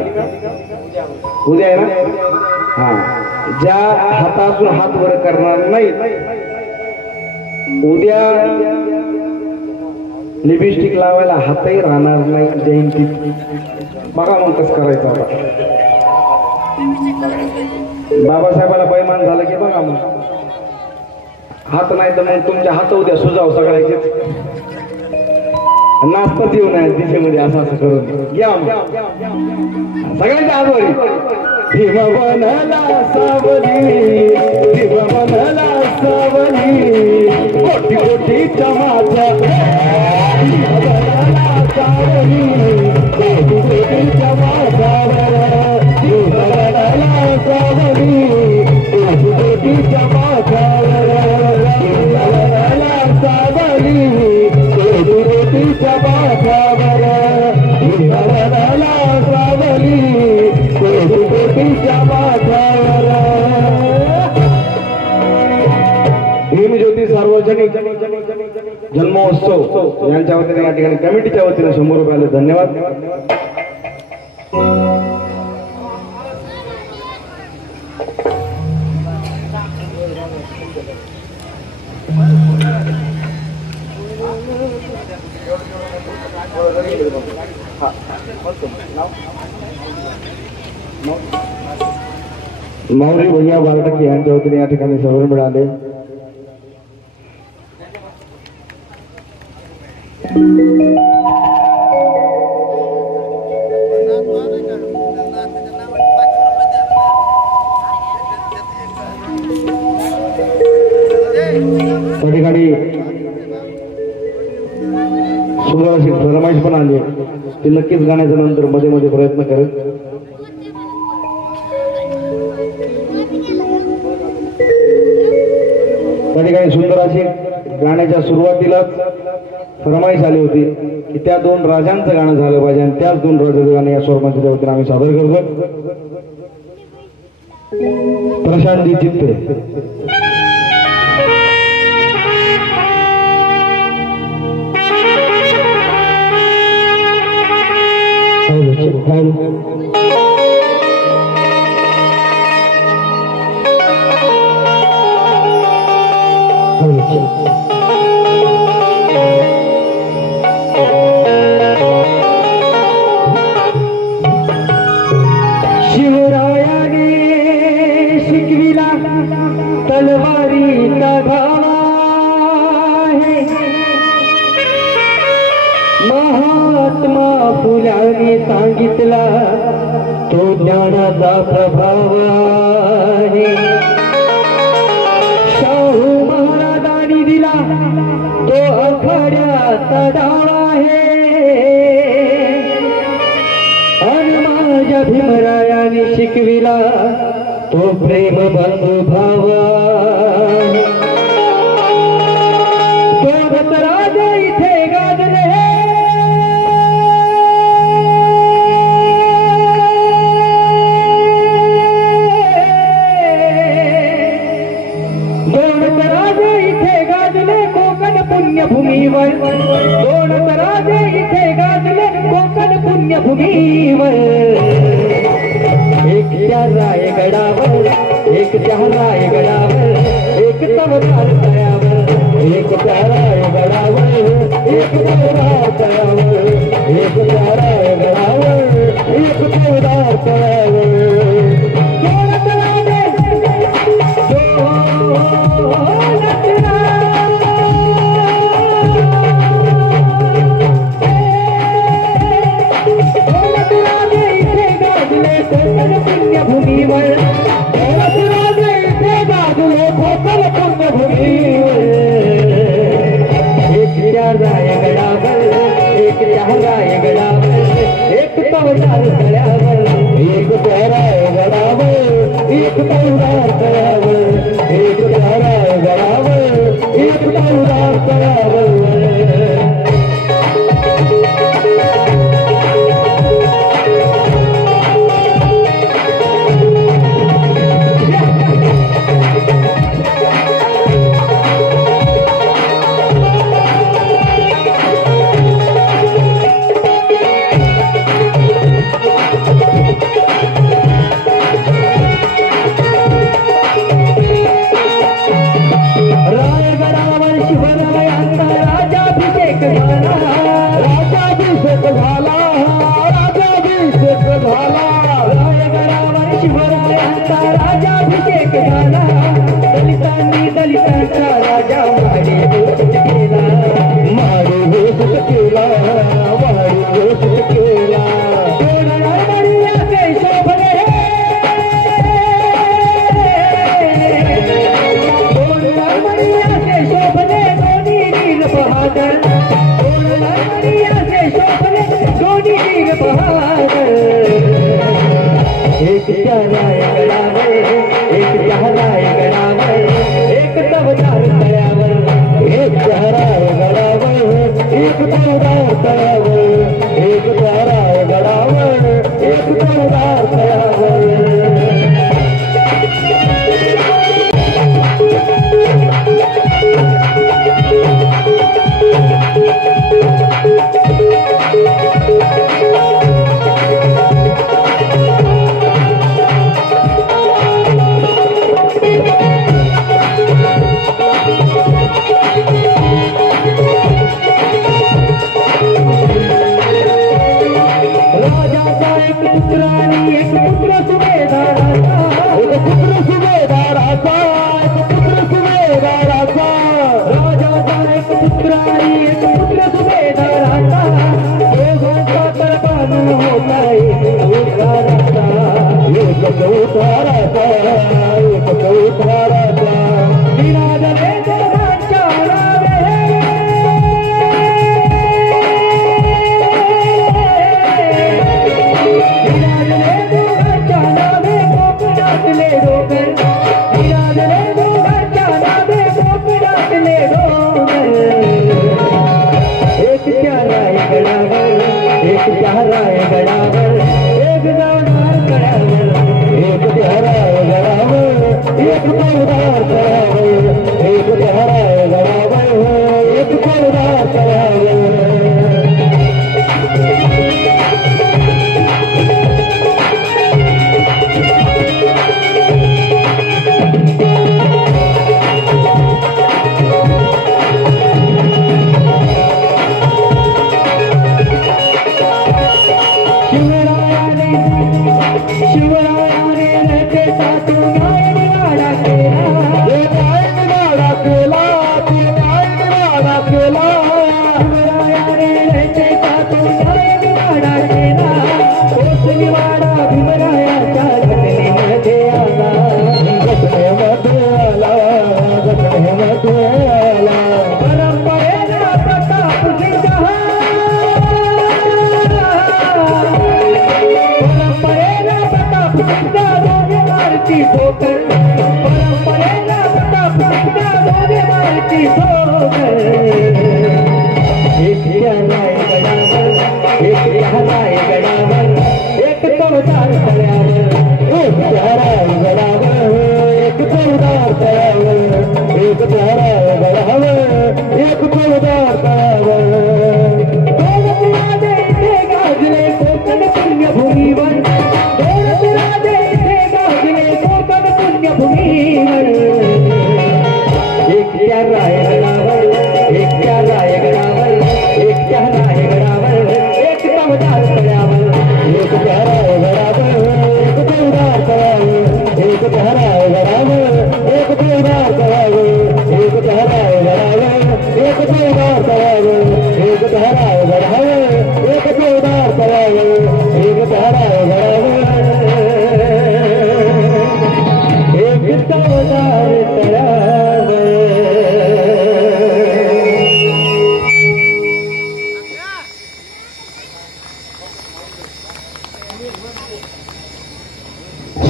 उद्या आहे ना हा ज्या हातातून हात वर करणार नाही उद्या लिपस्टिक लावायला हातही राहणार नाही जयंतीत बघा मग कसं करायचं आता बाबासाहेबाला बैमान झालं की बघा मग हात नाही तर मग तुमच्या हात उद्या सुजाव सगळ्याचेच नाचतात येऊ नये दिशेमध्ये असं असं करून या मग सगळ्यांच्या हातवरी भीम बनला सावली भीम बनला सावली कोटी कोटीच्या माझ्या भीम बनला सावली कोटी कोटीच्या माझ्यावर भीम बनला सावली कोटी कोटीच्या माझ्यावर भीम बनला सावली कोटी कोटीच्या माझ्यावर भीम बनला सावली महोत्सव यांच्या वतीने या ठिकाणी कमिटीच्या वतीने 100 रुपये आले. धन्यवाद. मौरी भैया बालटक यांच्या वतीने या ठिकाणी 100 रुपये मिळाले. त्या ठिकाणी सुंदर अशी फरमाईश पण आली ती नक्कीच गाण्याच्या नंतर मध्ये मध्ये प्रयत्न करेल. त्या ठिकाणी सुंदर अशी गाण्याच्या सुरुवातीलाच फरमाईश आली होती की त्या 2 राजांचं गाणं झालं पाहिजे आणि त्याच 2 राजांचं गाणं या स्वरमांच्या वतीने आम्ही सादर करतो. प्रशांतजी चित्ते. शिवरायाने शिकविला तलवारीचा धावा आहे. महात्मा फुलाने सांगितला तो ज्ञानाचा प्रभाव आहे. शाहू महाराजांनी दिला तो आखाड्याचा डावा आहे. आणि माझ्या भीमरायाने शिकविला तो प्रेम बंधू भाव आहे. दोघत राजे इथे गाजले पुण्यभूमीवर. 2 राजे इथे गाजले कोकण पुण्यभूमीवर. एक त्या रायगडावर एक त्या रायगडावर एक तवतार तळ्यावर. एक त्या रायगडावर एक तवतार तळ्यावर. एक त्या रायगडावर एक तवतार तळ्यावर. 2 राजे 2 पुण्यभूमीवर. 2 राजे इथे गाजले कोकण पुण्यभूमीवर. एक त्या रायगडावर एक त्या रायगडावर एक तवतार तळ्यावर. एक त्या रायगडावर एक तवतार तळ्यावर. एक त्या रायगडावर एक तवतार तळ्यावर. राजाभिषेक झाला. दलितांनी दलितांचा राजा माडी घोषित केला. माडी घोषित केला. माडी घोषित केला. 2 नरमणीयाचे शोभले 2 नरमणीयाचे शोभले दोन्ही नील बहादर. 2 नरमणीयाचे शोभले दोन्ही नील बहादर. एक त्या रायगडावर एक त्या रायगडावर एक तवतार तळ्यावर. एक त्या रायगडावर एक तवतार तळ्यावर. एक त्या रायगडावर एक तवतार तळ्यावर. एक पुत्र आणि एक पुत्र सुभेदाराचा एक पुत्र सुभेदाराचा एक पुत्र सुभेदाराचा राजाचा एक पुत्र आणि एक पुत्र सुभेदाराचा दोघांचा तळपान होता एक चौकाराचा एक चौकाराचा एक चौकाराचा विराजले देवांच्या नावे विराजले देवांच्या नावे कोकणातले डोंगर विराजले देवांच्या नावे कोकणातले डोंगर एक त्या रायगडावर एक त्या रायगडावर एक जाणार गडावर एक त्याराय गडावर एक पौदार तळावर एक त्याराय गडावर एक पौदार तळावर शिवरायाने रचेचा तो गायनवाडा केला ते गायनवाडा केला ते गायनवाडा केला शिवरायाने रचेचा तो गायनवाडा केला कोसलीवाडा भीमरायाच्या घटनेमध्ये आला घटनेमध्ये आला घटनेमध्ये आला परंपरेला प्रताप सिंह परंपरेला प्रताप सिंह दोन्ही मारती ठोकर परंपरेला प्रताप सिंह दोन्ही मारती ठोकर एक त्या रायगडावर एक त्या रायगडावर एक चौदार तळ्यावर एक त्याराय गडावर एक चौदार तळावर एक त्याराय गडावर एक चौदार तळावर राजे इथे गाजले कोकण पुण्यभूमीवर राजे इथे गाजले कोकण पुण्यभूमीवर एक त्या रायगडावर एक त्या रायगडावर एक त्या रायगडावर एक चौदार तळ्यावर एक त्याराय गडावर एक चौदार तळावर एक त्याराय गडावर एक चौदार तळावर एक त्याराय गडावर एक चौदार तळावर एक त्याराय गडावर एक चौदार तळावर एक त्याराय गडावर एक चौदार तळ्यावर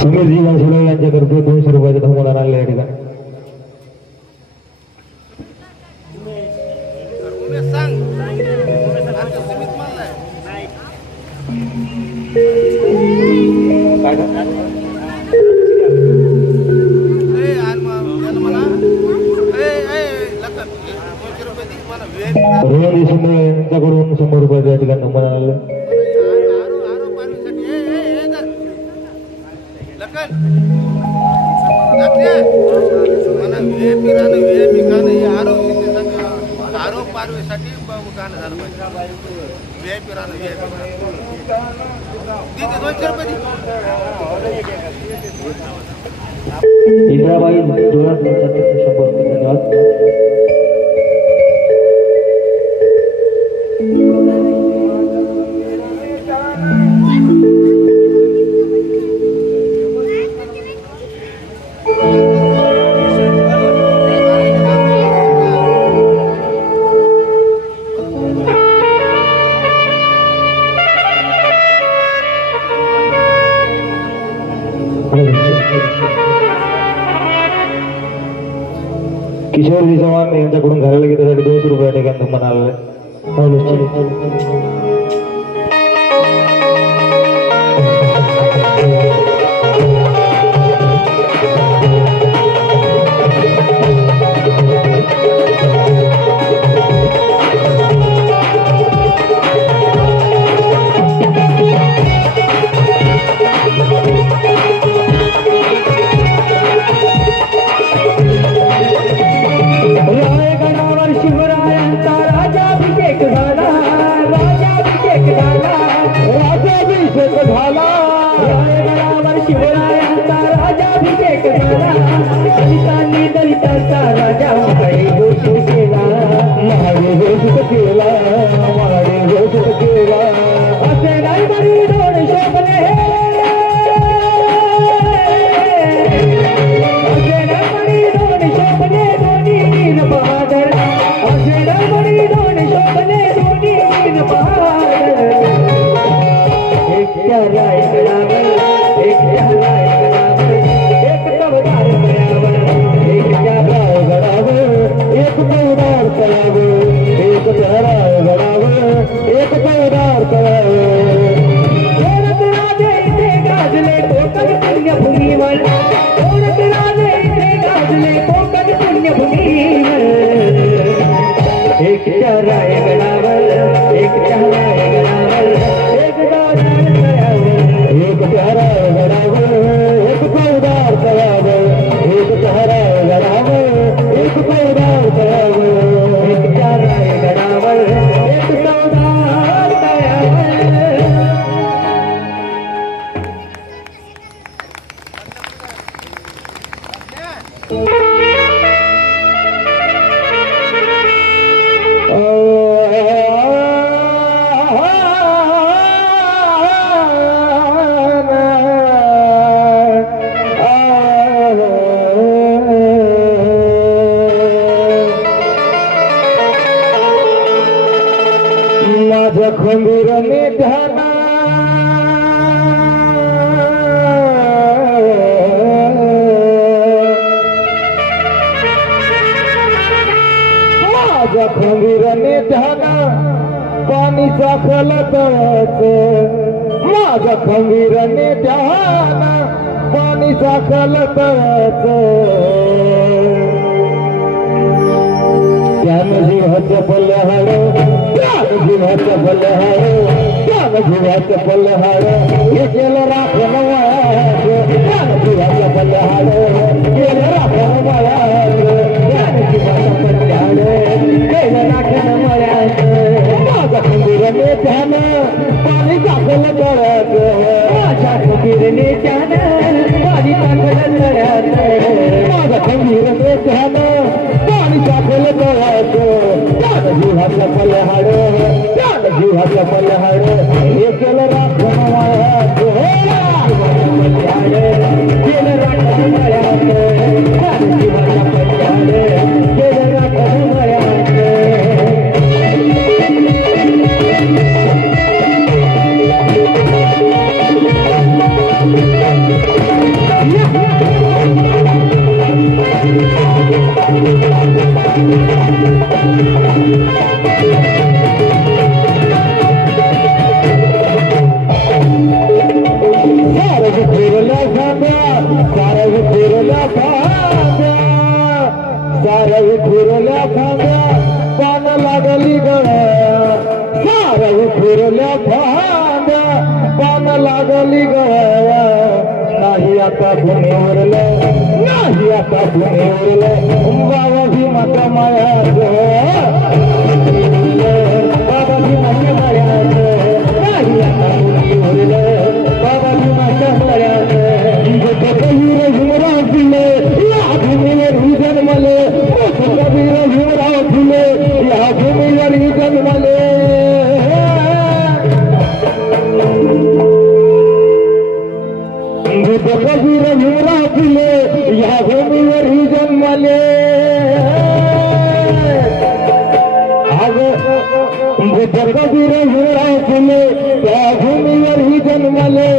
समीरजी बनसोडे यांच्यातर्फे 200 रुपयाचे धमोदान आणले या ठिकाणी रोहन देशमुख यांच्याकडून 100 रुपयाचे या ठिकाणी धमोदान आणले आरोप पारवेसाठी गाणं झालं पाहिजे VIP राहणं VIP तिथे 200 रुपये इंद्राबाई जोरात 100 रुपये धन्यवाद किशोरजी चव्हाण यांच्याकडून घराला घेण्यासाठी 200 रुपये या ठिकाणी धमोदान आणले रायगडावर शिवरायांचा राजाभिषेक झाला राजा झाला रायगडावर शिवरायांचा राजाभिषेक झाला दलितांनी दलितांचा राजा महादेव घोषित केला महादेव घोषित केला महादेव घोषित केला असे नाही बरी दोन शोभले असे नाही बरी दोन शोभले दोन्ही वीर बहादर असे नाही बरी दोन शोभले दोन्ही वीर बहादर एकट्या रायगडावर एकट्या रायगडावर एक तवदार तळ्यावर एकट्या रायगडावर एक चौदार तळावर एक रायगडावर एक चौदार तळावर ओरत राजे इथे गाजले कोकण पुण्यभूमीवर ओरत राजे इथे गाजले कोकण पुण्यभूमीवर एकट्या रायगडावर एकट्या रायगडावर एक दादार तळ्यावर एक रायगडावर एक चौदार तळावर एक रायगडावर एक चौदार तळावर एकट्या रायगडावर एक चौदार तळ्यावर माझ्या खंबीरने ध्याना माझ्या खंबीरने ध्याना पाणी चाखल तळ्याच माझ्या खंबीरने ध्याना पाणी चाखल तळ्याच त्यानं जीवाचं पल्लहार त्यानं जीवाचं पल्लहार त्यानं जीवाचं पल्लहार हे केलं राखण वयाचं त्यानं जीवाचं पल्लहार केलं राखण वयाचं त्यानं जीवाचं पल्लहार केलं राखण वयाचं माझ्या खंबीरने त्यानं पाणी टाकलं तळ्याचं माझ्या खंबीरने त्यानं पाणी टाकलं तळ्यात माझ्या खंबीरने त्यानं पाणी टाकलं तळ्याचं त्यानं जीवाचं पल्लहार त्यानं जीवाचं पल्लहार हे केलं राखण वयाचं केलं राखण वयाचं जीवाच्या पल्ल्यावर केलं राखण वयाचं फिरल्या फांद्या पान लागली गळ्या सारं फिरल्या फांद्या पान लागली गळ्या नाही आता कुणी उरलं नाही आता कुणी उरलं बाबा भीमाच्या मायाचं बाबा भीमाच्या मायाचं नाही आता कुणी उरलं बाबा भीमाच्या मायाचं कबीर भीमराव फुले या भूमीवर ही जन्मले कबीर भीमराव फुले या भूमीवर ही जन्मले कबीर भीमराव फुले या भूमीवर ही जन्मले कबीर भीमराव फुले त्या भूमीवर ही जन्मले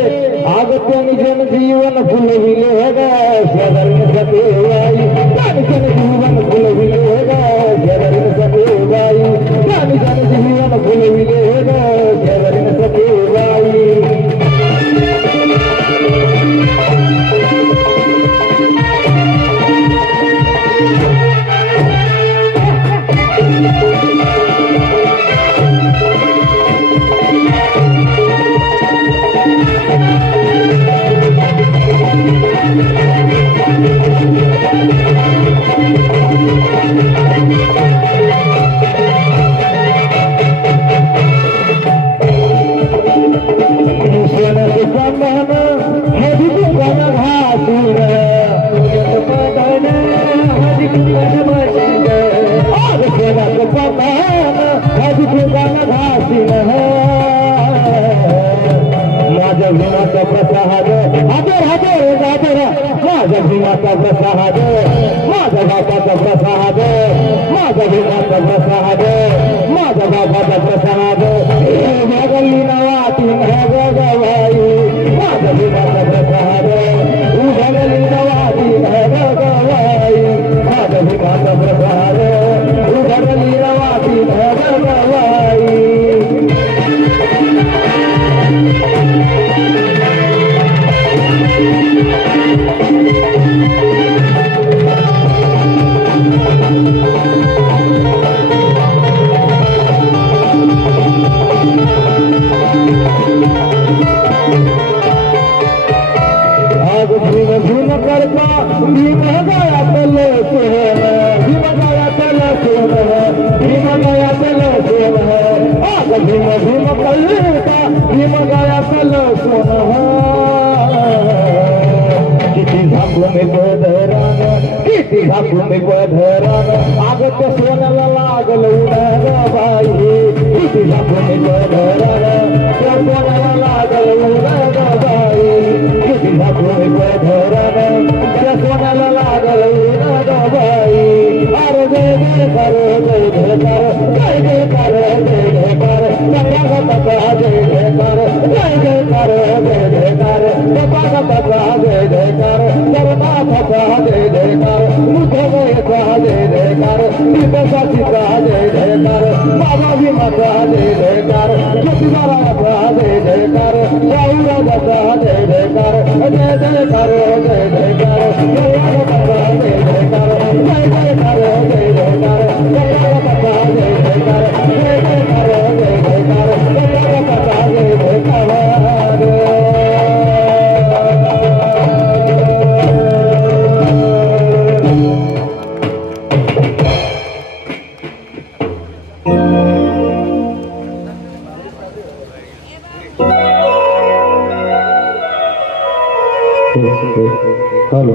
आग त्यांनी जनजीवन फुलविले गा शेजारी सतेबाई त्यांनी जनजीवन फुलविले गा शेजारी सतेबाई त्यांनी जनजीवन फुलविले गा शेजारी सतेबाई कुंकण हळदी कुंकण घासून पतन हळदी कुंकण बसीन सोन्याचं पतन हळदी कुंकण घासीन माझ्या भीमाचा प्रसाद हजर हजर जाजर माझ्या भीमाचा प्रसाद माझ्या बापाचा प्रसाद माझ्या भीमाचा प्रसाद माझ्या बापाचा प्रसाद गल्ली नवाती गवाई माझ्या भीमाचा प्रसाद उभ्या गल्ली नवाती गवाई माझ्या भीमाचा प्रसाद उभ्या गल्ली नवाती गवाई भीम करता भीम गयातल सोन भीम गयातल सोन भीम गयातल सोन आग भीम भीम करता भीम गयातल सोन किती झाकून मी पधरान किती झाकून मी पधरान आग त्या सोन्याला लागल उन्हा ग बाई किती झाकून मी पधरान त्या सोन्याला लागल उन्हा ग बाई किती झाकून मी पधरान त्या सोन्याला लागल उन्हा ग बाई अरे जय जय कर जय जय कर जय जय कर जय जय कर सगळ्या जय जय कर जय जय कर जय जय कर बाबा जय जय कर जगन्नाथचा जय जय कर मुठभयचा जय जय कर विकसाचीचा जय जय कर माझा भीमाचा जय जय कर ज्योतिबाराचा जय जय कर शाहूराजाचा जय जय कर जय जय कर जय जय कर जयराजाचा जय जय कर जय जय कर जय जय कर जयराजाचा जय जय कर जय जय कर जय जय कर जयराजाचा जय जय कर हॅलो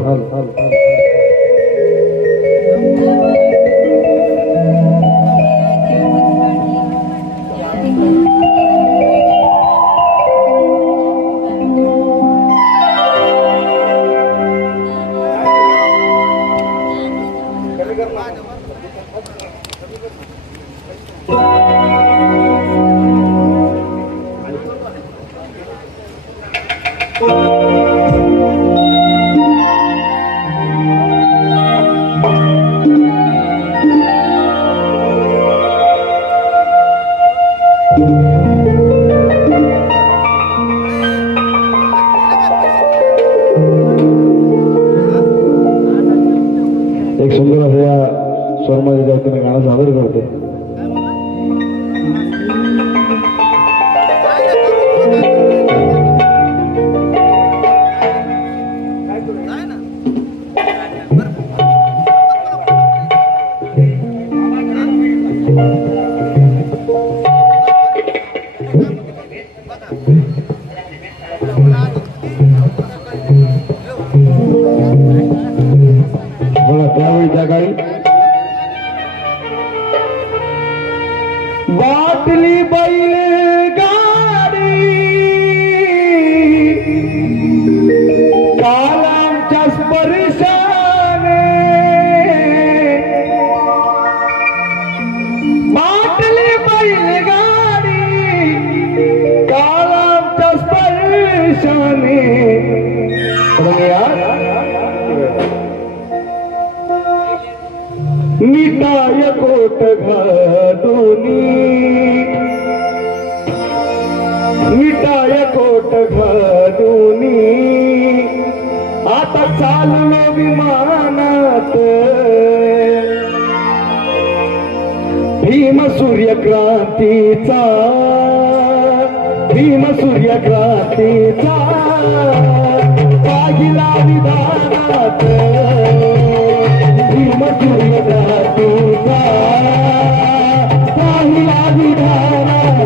एक सुंदर असं या स्वरमध्ये जाऊन मी गाणं सादर करते. बघा त्यावेळी त्या काळी बाटली बैल गाडी कालांच्या स्पर्शाने बाटली बैल गाडी कालांच्या स्पर्शाने मिठाय कोट घालूनी मिठाय कोट घालूनी आता चाललो विमानात भीम सूर्यक्रांतीचा पाहिला विधानात भीम सूर्यक्रांतीचा पाहिला विधानात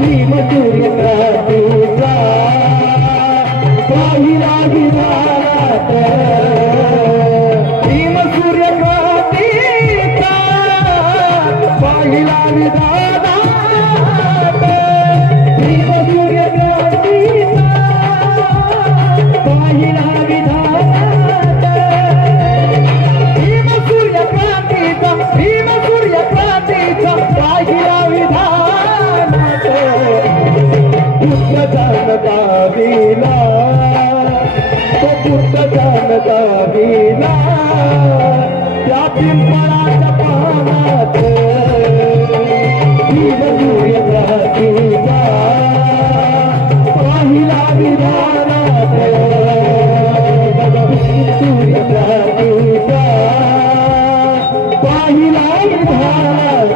भीम सूर्यक्रांतीचा पाहिला विधानात भीम सूर्यक्रांतीचा पाहिला विधानात भीम सूर्यक्रांतीचा पाहिला विधानात भीम सूर्यक्रांतीचा पाहिला विधानात पुत्र जनता विला तो पुत्र जनता विला त्या पिंपळाच्या पानात भीम सूर्यक्रांतीचा पाहिला विधानात सूर्यक्रांतीचा पाहिला विधानात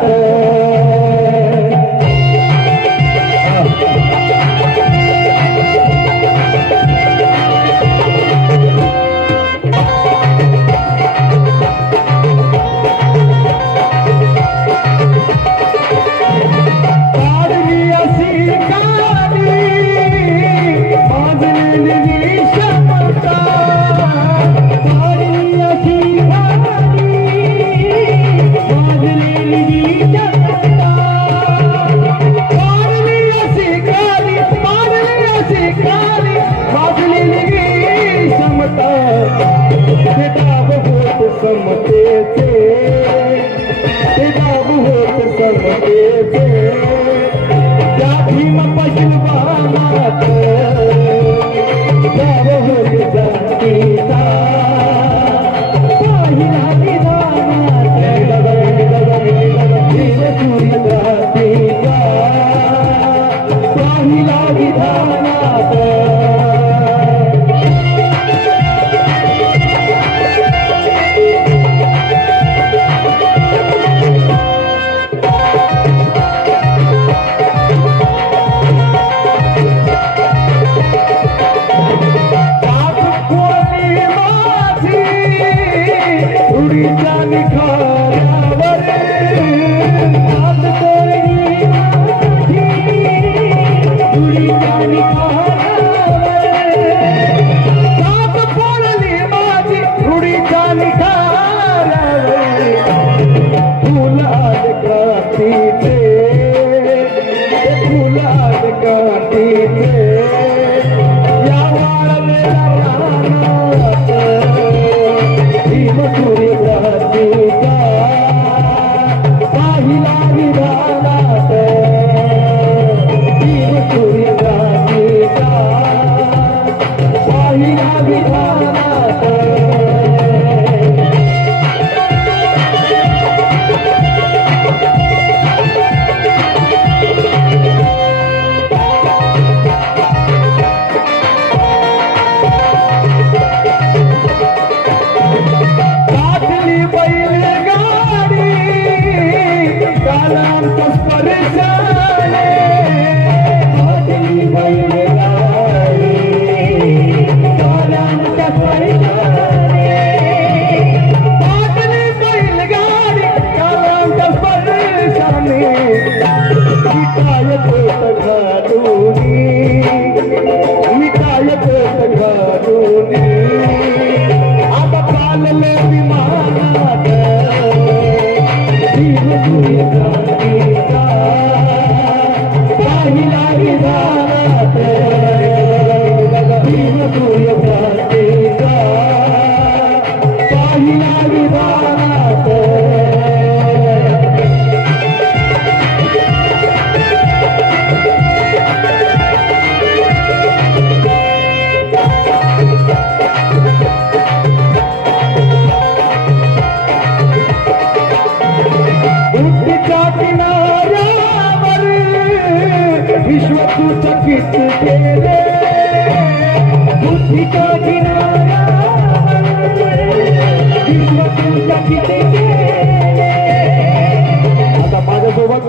आता माझ्यासोबत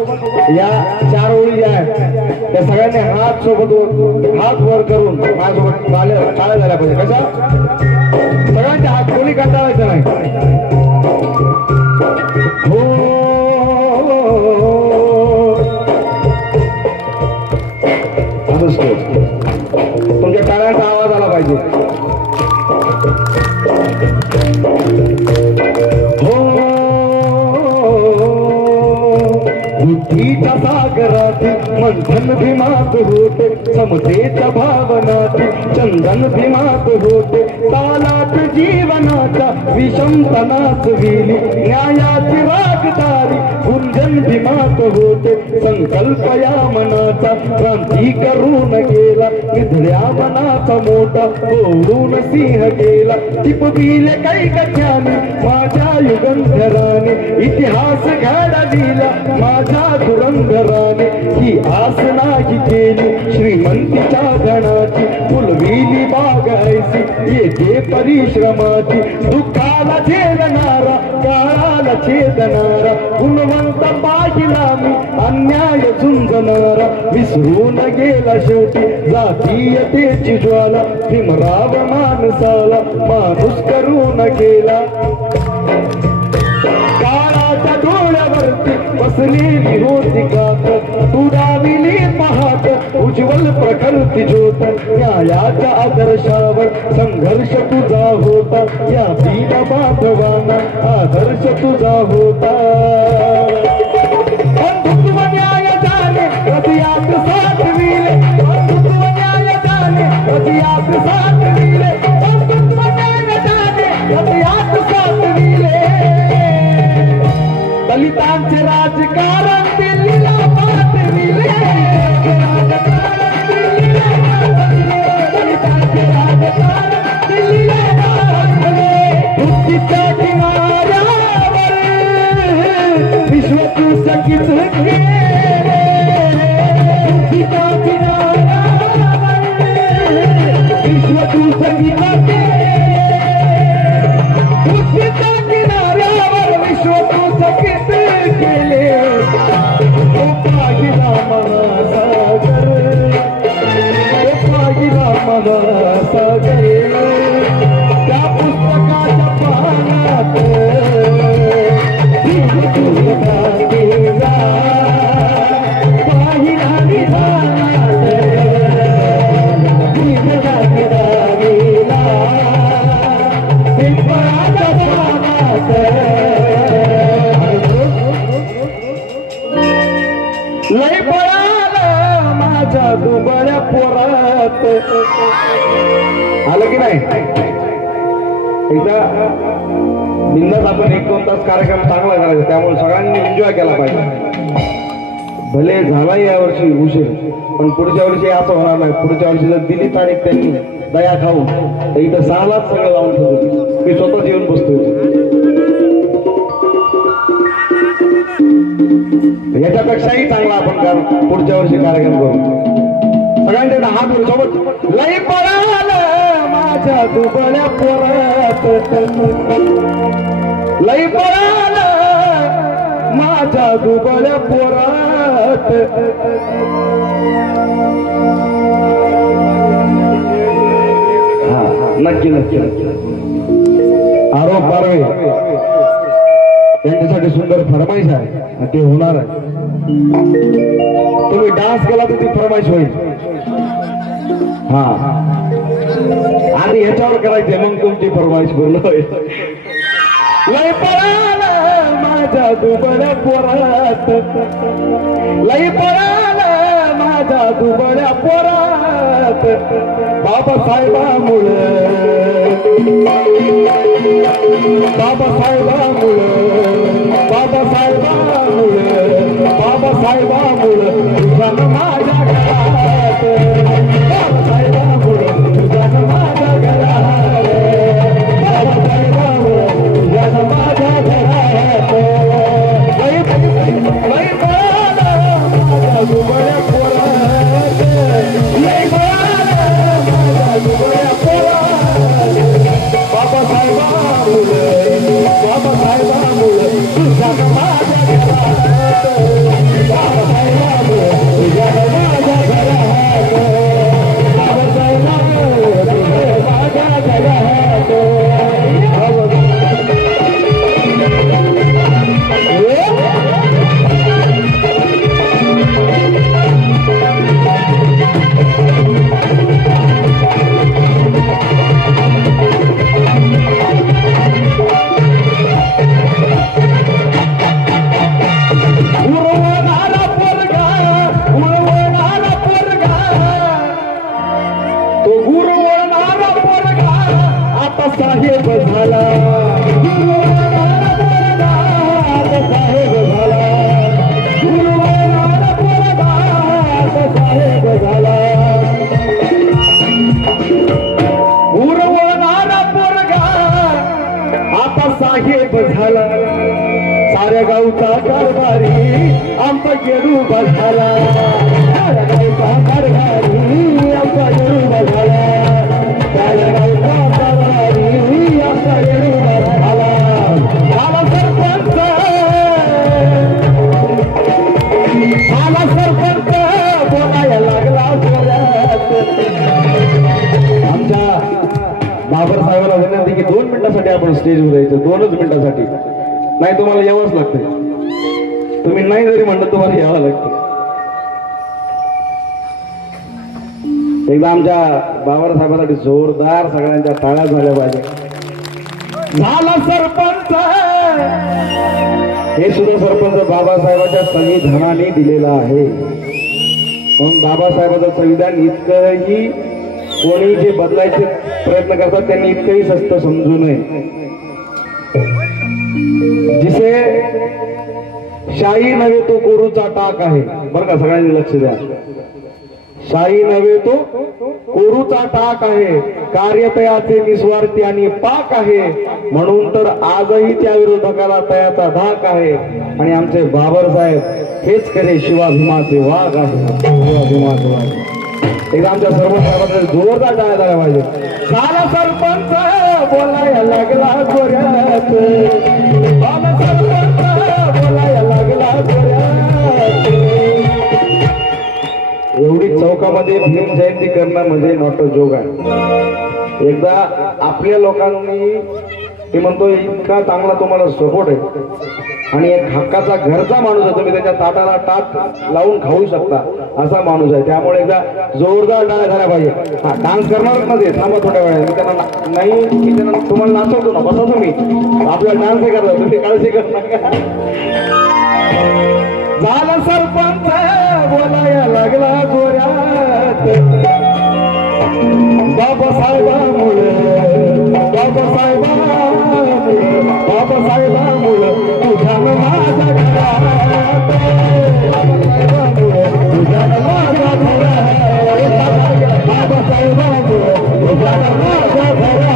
या 4 ओळी ज्या आहेत त्या सगळ्यांनी हात वर करून माझ्यासोबत टाळ्या झाल्या पाहिजे. कशा सगळ्यांचे हात कोणी कंटाळायचं नाही. तुमच्या टाळ्यांचा आवाज आला पाहिजे. बुद्धीच्या सागरातील मंथन भीमात होते समतेच्या भावनातील चंदन भीमात होते तालात जीवनाच्या विषमतनाच विली न्यायाची रागदारी गुंजन भीमात होते संकल्प या मनाचा क्रांती करून गेला निधड्या मनाचा मोठा ओढून सिंह गेला टिपविले काही कथ्याने माझ्या युगंधराने इतिहास घडविला माझ्या धुरंधराने ही आस नाही केली श्रीमंतीच्या धनाची फुलविली बाग ऐसी येते परिश्रमाची दुःखाला झेलणारा काळाला छेदणारा गुणवंत पाहिला मी अन्याय झुंजणारा विसरून गेला शेवटी जातीयतेची ज्वाला भीमराव माणसाला माणूस करून गेला काळाच्या डोळ्यावरती बसलेली होती गात तुडाविली पाहत उज्ज्वल प्रकृती ज्योत न्यायाच्या आदर्शावर संघर्ष तुझा होता या दीन बांधवांना आदर्श तुझा होता बंधुत्व न्याय झाले हृदयात साठविले बंधुत्व न्याय झाले हृदयात साठविले बंधुत्व न्याय झाले हृदयात साठविले दलितांचे राजकारण दिल्लीला पाठविले दलितांचे राजकारण दिल्लीला पाठविले बुद्धीच्या किनाऱ्यावर विश्वचू संगीत केले बुद्धीच्या किनाऱ्यावर विश्वचू संगीत केले बुद्धीच्या किनाऱ्यावर विश्वचू संगीत केले तो पाहिला महासागर तो पाहिला महासागर त्या पुस्तकाच्या पानात पाहिला निधानात पिंपळाच्या पानात लय पळाला माझ्या दुबळ्या पोरात आलं की नाही एकदा बिंदास आपण 1-2 तास कार्यक्रम चांगला करायचा त्यामुळे सगळ्यांनी एन्जॉय केला पाहिजे भले झाला यावर्षी उशीर पण पुढच्या वर्षी असं होणार नाही पुढच्या वर्षी जर दिली तारीख त्यांनी दया खाऊन तर इथं 6 लाख सगळं लावून ठेवतो मी स्वतःच येऊन बसतो याच्यापेक्षाही चांगला आपण पुढच्या वर्षी कार्यक्रम करू सगळ्यांच्या हात सोबत लई पळालं माझ्या दुबळ्या पोरात लई पळालं माझ्या दुबळ्या पोरात नक्की नक्की नक्की आरोप बारवे यांच्यासाठी सुंदर फरमाईश आहे ते होणार आहे तुम्ही डान्स केला तर ती फरमाईश होईल हा आधी ह्याच्यावर करायचे मग तुमची फरमाईश पूर्ण होईल लय पळालं माझ्या दुबळ्या पोरात लय पळालं माझ्या दुबळ्या पोरात बाबासाहेबांमुळे बाबासाहेबांमुळे बाबासाहेबांमुळे बाबासाहेबांमुळे तुझ्या माझ्या घरात बाबासाहेबांमुळे तुझ्या माझ्या घरात बाबासाहेबांमुळे तुझ्या माझ्या घरात लय पळालं माझ्या दुबळ्या पोरात लय पळालं माझ्या दुबळ्या पोरात बाबासाहेबांमुळे बाबासाहेबांमुळे तुझ्या माझ्या घरात बाबासाहेब तो गुरु वळणारा पोरगा आता साहेब झाला. गुरु वळणारा पोरगा आता साहेब झाला. गुरु वळणारा पोरगा आता साहेब झाला. गुरु वळणारा पोरगा आता साहेब झाला. साऱ्या गावचा कारभारी आमचा गेरूबा झाला. साऱ्या गावचा कारभारी आमचा गेरूबा झाला. साऱ्या गावचा कारभारी आमचा गेरूबा झाला. झाला सरपंच, झाला सरपंच, बोलायला लागला जोरात. आमच्या बाबर साहेबांना विनंती की 2 मिनिटासाठी आपण स्टेजवर यायचं. 2च मिनिटासाठी. नाही तुम्हाला यावंच लागतंय. तुम्ही नाही जरी म्हणलं तुम्हाला यावं लागतं. एकदा आमच्या बाबर साहेबांसाठी जोरदार सगळ्यांच्या टाळ्या झाल्या पाहिजे. झाला सरपंच. हे सुद्धा सरपंच बाबासाहेबांच्या संविधानाने दिलेलं आहे. म्हणून बाबासाहेबांचं संविधान इतकंही कोणी जे बदलायचे प्रयत्न करतात त्यांनी इतकंही सस्त समजू नये. जिसे शाही नव्हे तो कोरूचा टाक आहे. बरं का, सगळ्यांनी लक्ष द्या. शाही नव्हे तो कोरूचा टाक आहे. कार्यतयाचे निस्वार्थी आणि पाक आहे. म्हणून तर आजही त्या विरोधकाला तयाचा धाक आहे. आणि आमचे बाबर साहेब हेच खरे शिवाभिमाचे वाघ आहे. शिवाभिमाचे वाघ. एकदा आमच्या सर्व साहेबांना जोरदार टाळ्या झाल्या पाहिजे. झाला सरपंच, बोलायला लागला जोऱ्यात. झाला सरपंच, बोलायला लागला जोऱ्यात. एवढी चौकामध्ये भीम जयंती करणं म्हणजे नॉट अ जोक आहे. एकदा आपल्या लोकांनी ते म्हणतो इतका चांगला तुम्हाला सपोर्ट आहे आणि एक हक्काचा घरचा माणूस आहे. तुम्ही त्याच्या ताटाला ताट लावून खाऊ शकता असा माणूस आहे. त्यामुळे एकदा जोरदार टाळ्या झाल्या पाहिजे. हा, डान्स करणारच मध्ये थांबा थोड्या वेळा. मी त्यांना नाही, मी त्यांना तुम्हाला नाचवतो ना, बसा तुम्ही. आपला डान्स करता, तुम्ही काळजी करू नका. झाला सरपंच, बोलायला लागला जोऱ्यात. बाबासाहेबांमुळे, बाबासाहेबांमुळे, बाबासाहेबांमुळे तुझ्या माझ्या घरात. बाबासाहेबांमुळे तुझ्या माझ्या घरात. बाबासाहेबांमुळे तुझ्या माझ्या घरात.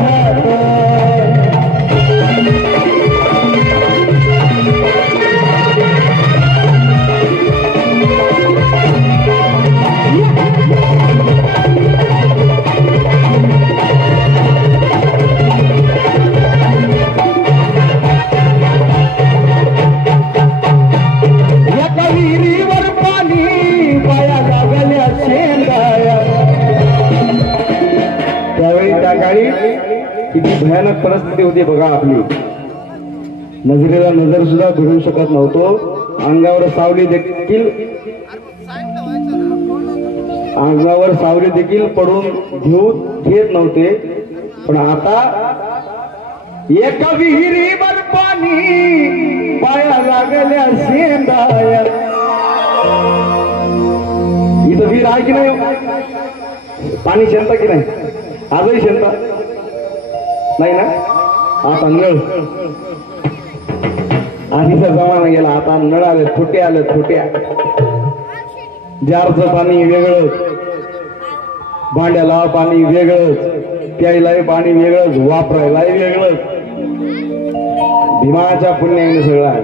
किती भयानक परिस्थिती होती बघा आपली. नजरेला नजर सुद्धा भिडू शकत नव्हतो. अंगावर सावली देखील पडून घेत नव्हते. पण आता एका विहिरीवर पाणी, पाया लागल्या शेंदाया. इथं विहीर आहे की नाही? पाणी शेंता की नाही? आजही शेंता नाही ना? आता नळ, आधीचा जमाना गेला. आता नळ आले, छोटे आले, छोट्या. जारचं पाणी वेगळंच, भांड्याला पाणी वेगळंच, प्यायलाही पाणी वेगळंच, वापरायलाही वेगळंच. भीमाच्या पुण्याईनं सगळं आहे,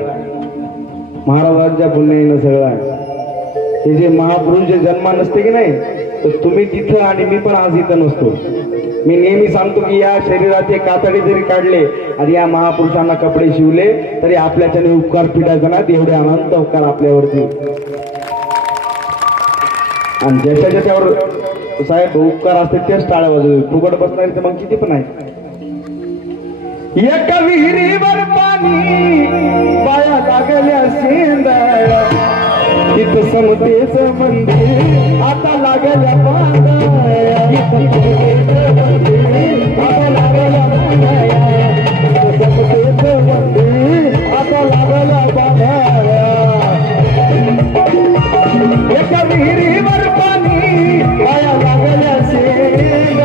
महाराजांच्या पुण्याईनं सगळं आहे. हे जे महापुरुष जे जन्मा नसते की नाही, तर तुम्ही तिथं आणि मी पण आज इथं नसतो. मी नेहमी सांगतो की या शरीराचे कातडे जरी काढले आणि या महापुरुषांना कपडे शिवले तरी आपल्याच्याने उपकार फिटायचा ना, एवढे अनंत उपकार आपल्यावरती. आणि ज्याच्या ज्याच्यावर साहेब उपकार असते तेच टाळ्या वाजवतात. फुकट बसणारे तर मग किती पण आहे. एका विहिरीवर पाणी, बाया लागल्या शेंदाया. इथं समतेचं मंदिर आता लागल्या बांधाया. इथं समतेचं मंदिर आता लागल्या बांधाया. समतेचं मंदिर आता लागल्या बांधाया. एका विहिरीवर पाणी, बाया लागल्या शेंदाया.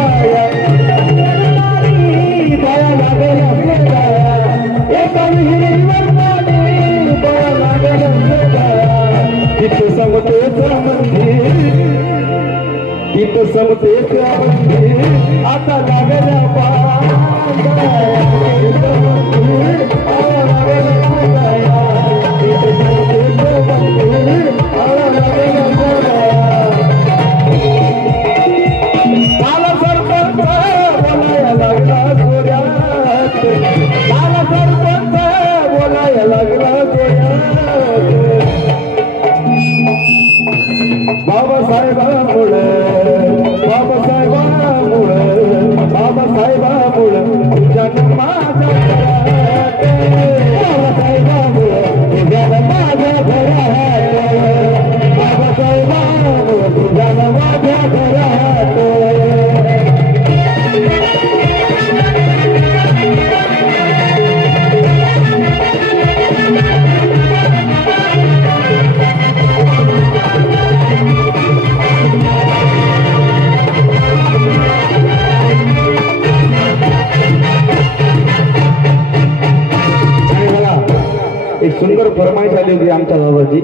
आता लागल्या पांगया काला सरपंच बोलाया लागला जोऱ्यात काला सरपंच बोलाया लागला जोऱ्यात बाबासाहेबांमुळे तुझ्यानं माझ्या घरात बाबासाहेबांमुळे तुझ्यानं माझ्या घरात बाबासाहेबांमुळे तुझ्यानं माझ्या घरात एक सुंदर फरमाईश आली होती आमच्या दादाची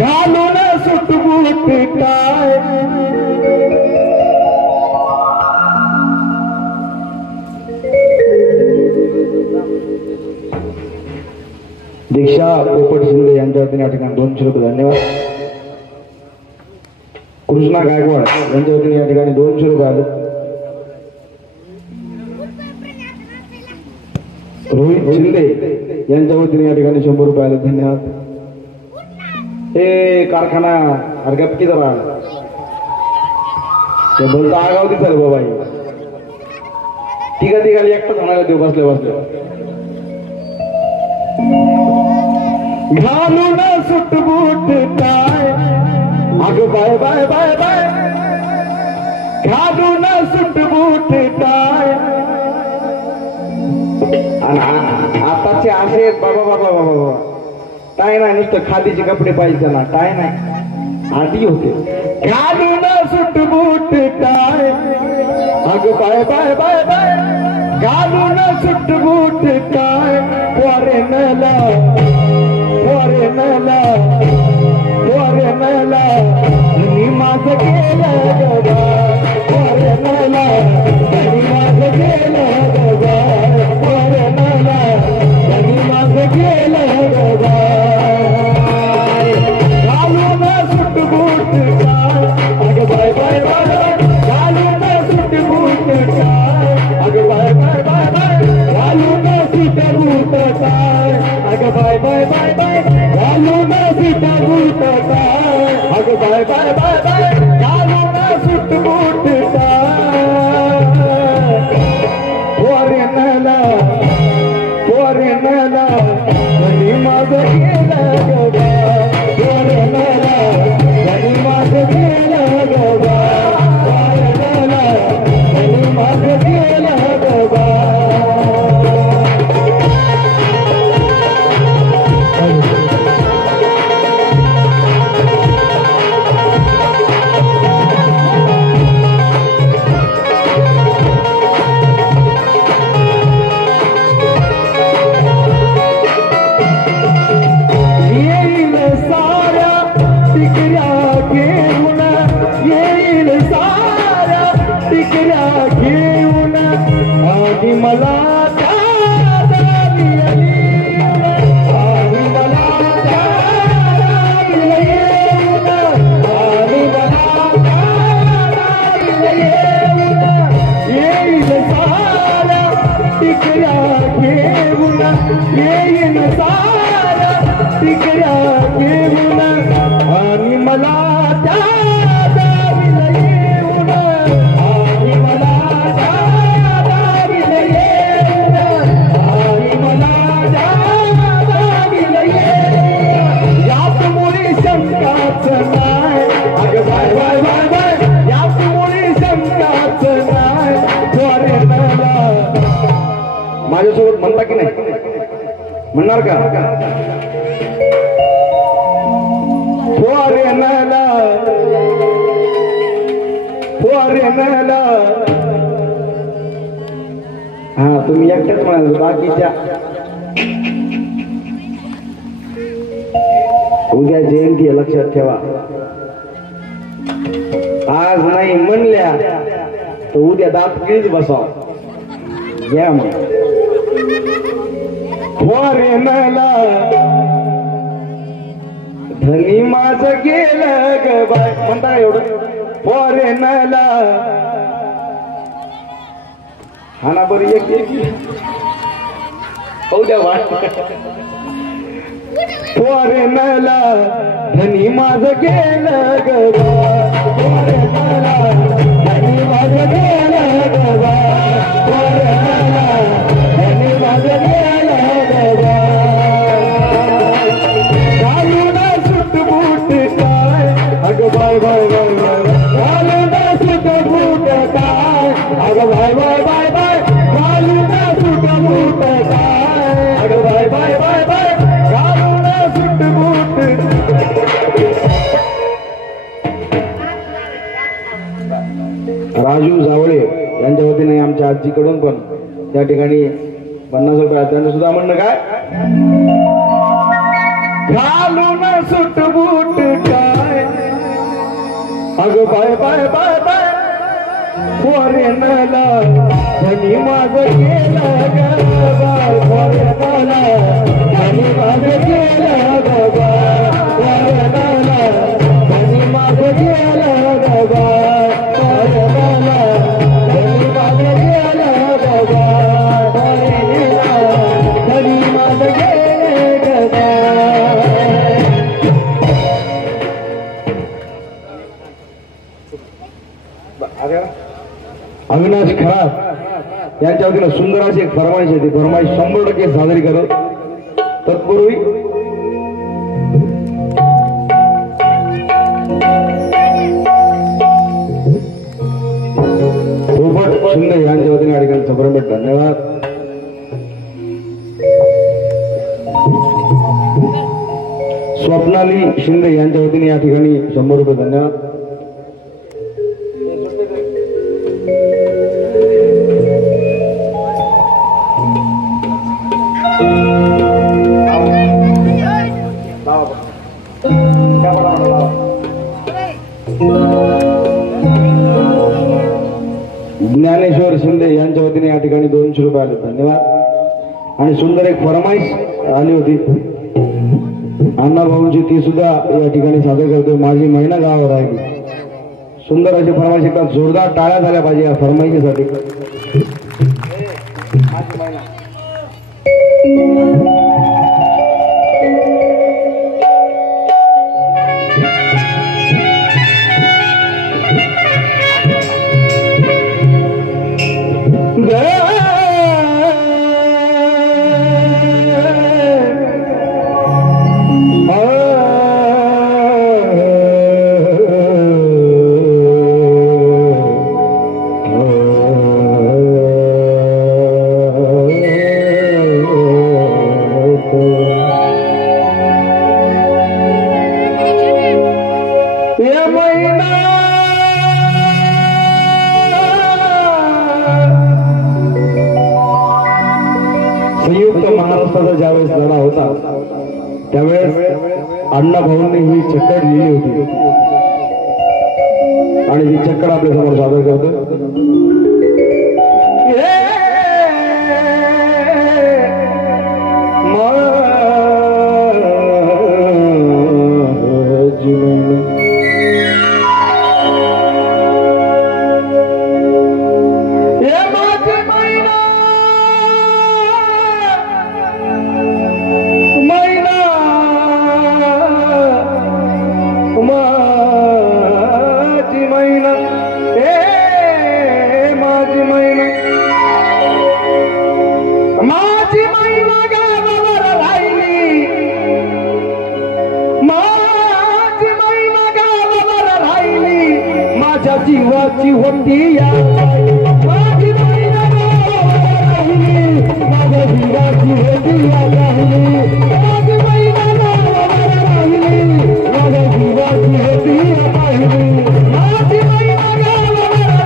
घालून सुटबूट काय दीक्षा पोपट शिंदे यांच्या वतीने या ठिकाणी 200 रुपये धन्यवाद. कृष्णा गायकवाड यांच्या वतीने या ठिकाणी 200 रुपये आले. रोहित शिंदे यांच्या वतीने या ठिकाणी 100 रुपये आले. धन्यवाद. हे कारखाना हरगपकी जरा ते बोलता आगाव दिसलं बाबा तिघाली एकटाच म्हणायला देऊ बसले घालून सुटबूट काय अगं बाय बाय बाय बाय घालून सुटबूट काय आताचे असे बाबा बाबा बाबा बाबा काय नाही नुसतं खादीचे कपडे पाहिजे ना काय नाही आधी होते घालून सुटबूट काय अगं बाय बाय बाय बाय घालून सुटबूट काय पोरेनला मी माझं केलं गगा पोरेनला मी माझं केलं गगा पोरेनला मी माझं केलं गगा घालून सुटबूट काय अगं बाय बाय बाय घालून सुटबूट काय अगं बाय बाय बाय बाय घालून सुटबूट काय अगं बाय बाय बाय बाय घालून सुटबूट काय अगं बाय बाय बाय बाय घालून सुटबूट काय पोरेनला घरी माझं गेलं गगा पोरेनला घरी माझं गेलं गगा पोरेनला घरी माझं गेलं गगा येईल साऱ्या टिकऱ्या घेऊन येईल साऱ्या टिकऱ्या घेऊन आधी मला आधी मला येऊन आधी मला येईल साऱ्या टिकऱ्या घेऊन येईल साऱ्या टिकऱ्या घेऊन आणि मला त्या दारीला येऊन आणि मला त्या दारीला येऊन आणि मला त्या दारीला येऊन यात मुळी शंकाच नाही अगं बाय बाय बाय बाय यात मुळी शंकाच नाही पोरेनला माझ्यासोबत म्हणता की नाही म्हणणार का पोरेनला हा तुम्ही एकटेच म्हणाल बाकीच्या उद्या जयंती आहे लक्षात ठेवा आज नाही म्हणल्या तर उद्या दात गिळीत बसाव. घ्या मग. फॉरेनला धनी माझं गेलं ग बाय म्हणता एवढं. फॉरेनला हा ना बरं एक हो द्या बाय. फॉरेनला धनी माझं गेलं ग बाय. फॉरेनला धनी माझं गेलं ग बाय. फॉरेनला धनी माझं गेलं ग बाय. घालून सुट बूट काय अगं बाय बाय बाय बाय. घालून सुट बूट काय अगं बाय बाय बाय बाय. घालून सुट बूट काय अगं बाय बाय बाय बाय. घालून सुट बूट. राजू जावळे यांच्या वतीने आमच्या आजीकडून पण त्या ठिकाणी 50 रुपये. त्यांचं सुद्धा म्हणणं काय. घालून सुट बूट काय अगं बाय बाय बाय बाय. फॉरेनला धनी माझं गेलं ग बाय. फॉरेनला धनी माझं गेलं ग बाय. फॉरेनला धनी माझं गेलं ग बाय. फॉरेनला धनी माझं गेलं ग बाय. फॉरेनला धनी माझं गेलं ग बाय. अविनाश खरात यांच्या वतीनं सुंदर अशी एक फरमाईश आहे. ती फरमाईश 100% साजरी करत. तत्पूर्वी पोपट शिंदे यांच्या वतीने या ठिकाणी संभ्रमित धन्यवाद. स्वप्नाली शिंदे यांच्या वतीने या ठिकाणी 100 रुपये धन्यवाद. ज्ञानेश्वर शिंदे यांच्या वतीने या ठिकाणी 200 रुपये आले धन्यवाद. आणि सुंदर एक फरमाईश आली होती अण्णाभाऊंची, ती सुद्धा या ठिकाणी सादर करतोय. माझी महिना गावावर आहे. सुंदर अशी फरमाईश. एकदा जोरदार टाळ्या झाल्या पाहिजे या फरमाईशीसाठी. संयुक्त महाराष्ट्राचा ज्यावेळेस लढा होता त्यावेळेस अण्णाभाऊंनी ही चक्कर लिहिली होती आणि ही चक्कर आपल्या समोर सादर करतो. जीवाची होती माझी महिना राहिली. माझ्या जीवाची होती माझी महिना राहिली. माझ्या जीवाची होती राहिली. माझी महिना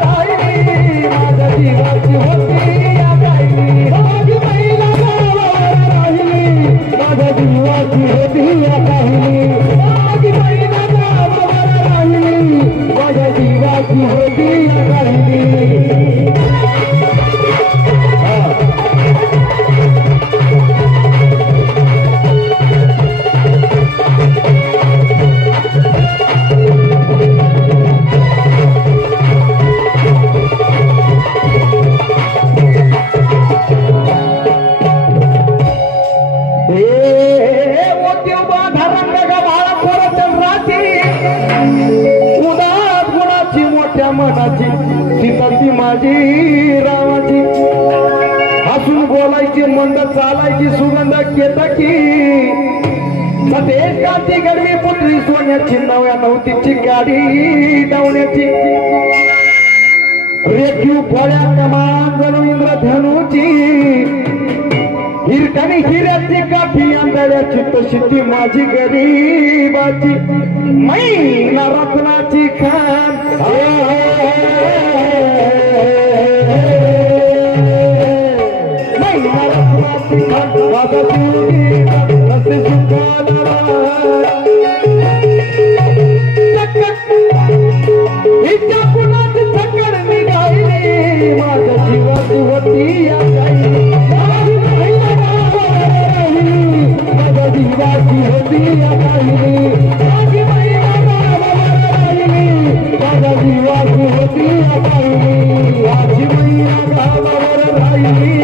राहिली. माझ्या जीवाची होती राहिली. माझी महिना राहिली. माझ्या जीवाची होती राहिली. माझी महिना राहिली. माझ्या जीवा माझ्या मनाची सीता ती माझी रामाची हसून बोलायची मंद चालायची सुगंध केतकी सतेज कांती गडवी पुत्री सोन्याची नव्या नवतीची गाडी धावण्याची रेखीव फळ्या कमान जणू इंद्रधनुची हिरकणी हिऱ्याची काठी आंधळ्याची तशी ती माझी गरीबाची मैना रत्नाची खान मैना रत्नाची खान माझा तुझी नसे सुखाला हिच्या कुणाची सकड निघाली माझ्या जीवाची होती या काही माझ्या जीवाची होती या काही माझ्या जीवाची होती या काही माझी मैया गावावर राहिली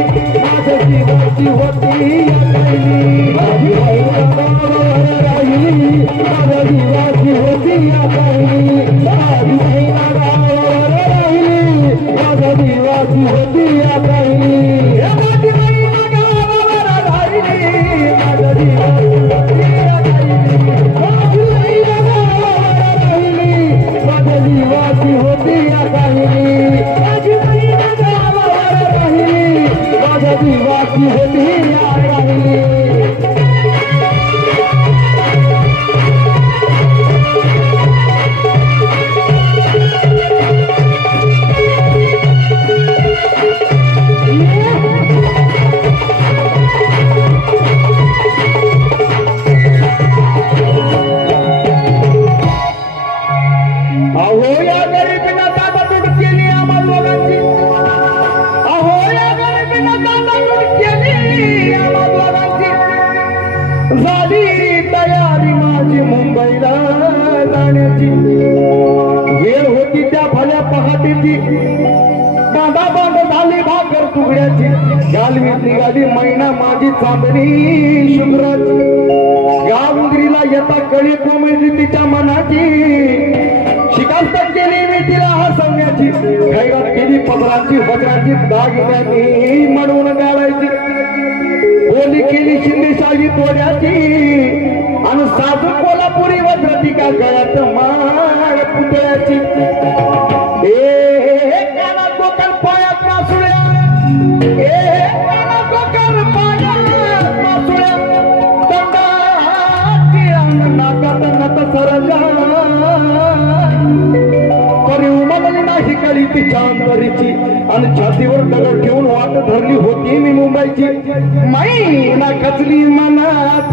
माझ्या जीवाची होती या काही माझी मैया गावावर राहिली माझ्या जीवाची होती या काही माझी मैया गावावर राहिली माझ्या जीवाची होती या काही माझी मैया गावावर राहिली माझ्या जीवाची होती या काही माझी मैया गावावर राहिली माझ्या जीवाची होती या काही माझी मैया गावावर राहिली माझ्या जीवाची होती या काही अहो या गरिबीनं दादाटूट केली आम्हा दोघांची अहो या गरिबीनं दादाटूट केली आम्हा दोघांची झाली तयारी माझी मुंबईला जाण्याची वेळ होती त्या भल्या पहाटेची बांधा बांध झाली भाकर तुकड्याची गालवीत निघाली मैना माझी चांदणी शुभ्राची गाव उंदरीला येता कळी कोमेली तिच्या मनाची शिकास्त केली मी तिला हसवण्याची खैरात केली पदराची वज्राची दागिन्यांनी म्हणून गाळायची बोली केली शिंदेशाही तोड्याची आणि साजूक कोल्हापुरी वज्रटिका गळ्यात माळ पुतळ्याची ए कानात डोक्यात पायात मासुळ्या ए कानात डोक्यात पायात मासुळ्या दंडाची नाकात नत सरजा तरी उमलली नाही कळी तिच्या अंतरीची आणि छातीवर दगड ठेवून वाट धरली होती मी मुंबईची मैना खचली मनात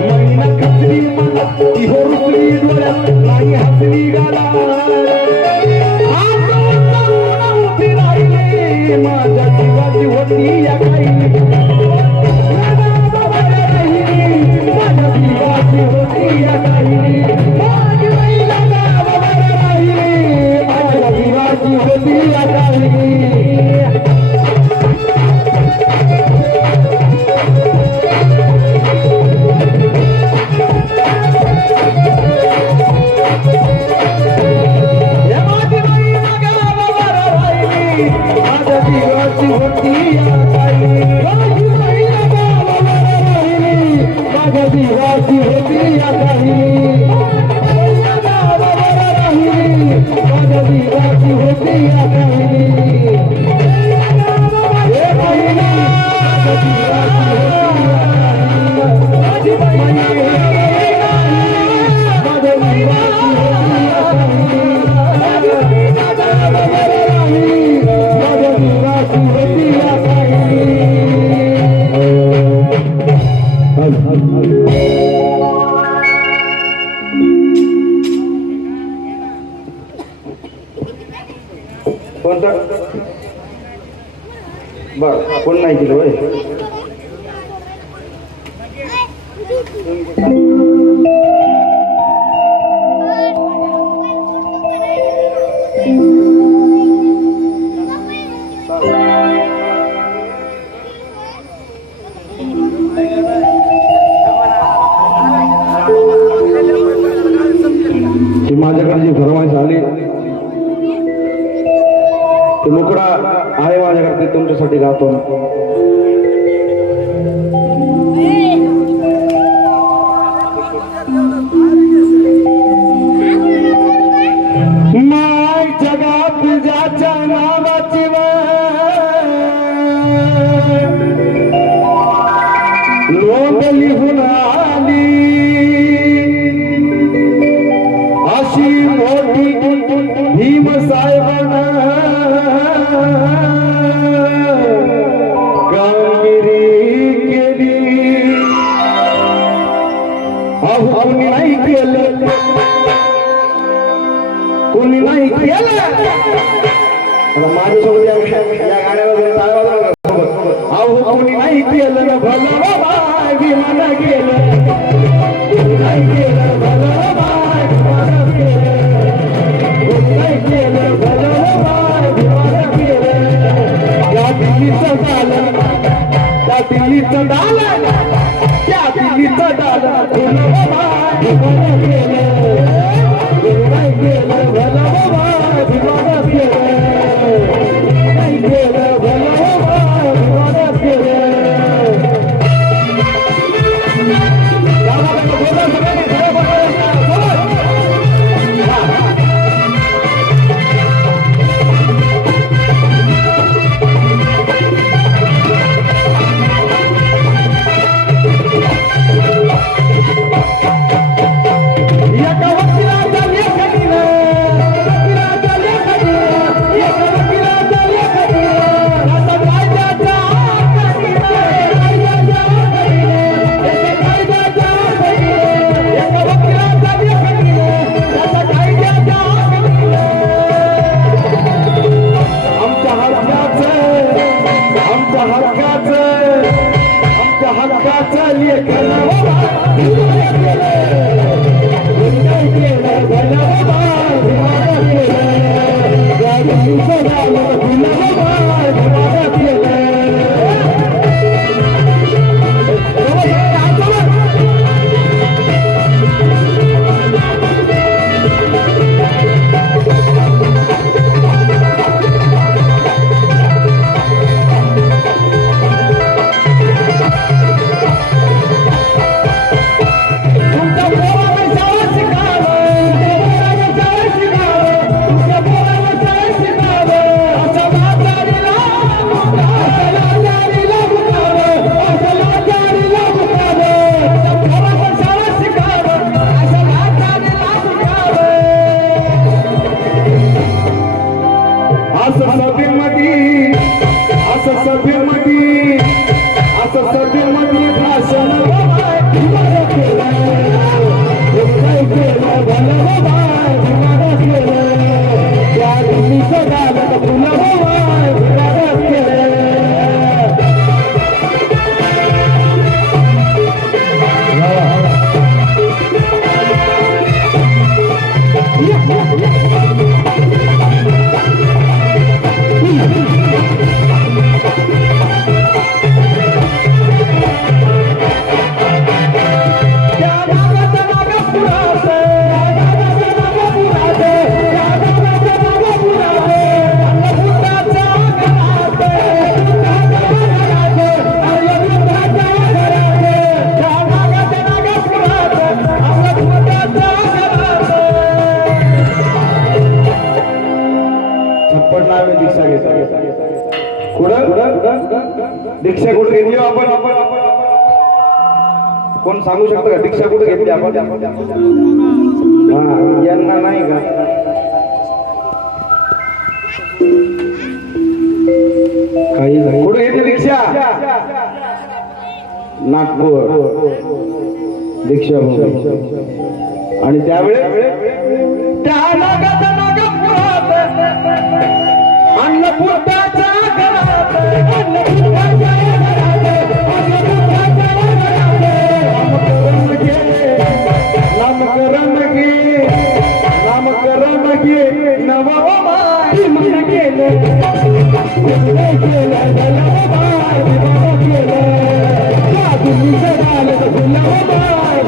मैना खचली मनात ती हो रुसली डोळ्यात नाही हसली गाला उभी राहिली माझ्या जीवाची होती या काही होती या काही माझी मैया गावावर राहिली माझ्या जीवाची होती या काही माझ्या जीवाची होती या काही माझ्या गावावर राहिली माझ्या जीवाची होती या काही हे महिला माझ्या जीवाची होती या काही माझी मैया माझ्या जीवाची होती या काही माझ्या गावावर राहिली माझ्या जीवाची होती या काही कोणता बर कोण नाही केलं होय Thank you. तुमच्यासाठी गातो. माय जगात ज्याच्या नावाची लोक लिहून आली अशी मोठी भीम साहेबांना कामगिरी केली. अहो कोणी नाही केलं, कोणी नाही केलं. आता माझ्यासोबत या गाण्यावर अहो कोणी नाही केलं ना भलं बाय विमान केलं, कोणी नाही केलं भलं बाय विमान केलं, कोणी नाही केलं भलं बाय विमान केलं. त्या दिल्लीचं झालं, त्या दिल्लीचं झालं, त्या दिल्लीचं झालं भलं बाय विमान केलं, कोणी नाही केलं भलं बाय विमान केलं, नाही केलं भलं बाय विमान केलं. दीक्षा कुठे घेतली आपण? कोण सांगू शकतो का दीक्षा कुठे घेतली आपण? हा यांना नाही का? काही नाही. कुठे घेतली दीक्षा? नागपूर दीक्षा. आणि त्यावेळेस त्या नागपुरात अन्नपूर्णाच्या घरात, अन्नपूर्णाच्या घरात, अन्नपूर्णाच्या घरात नामकरण घे, नामकरण घे, नवमाई मन केलं, केलं केलं नवमाई मन केलं, त्या दिल्लीचं झालं नवमाई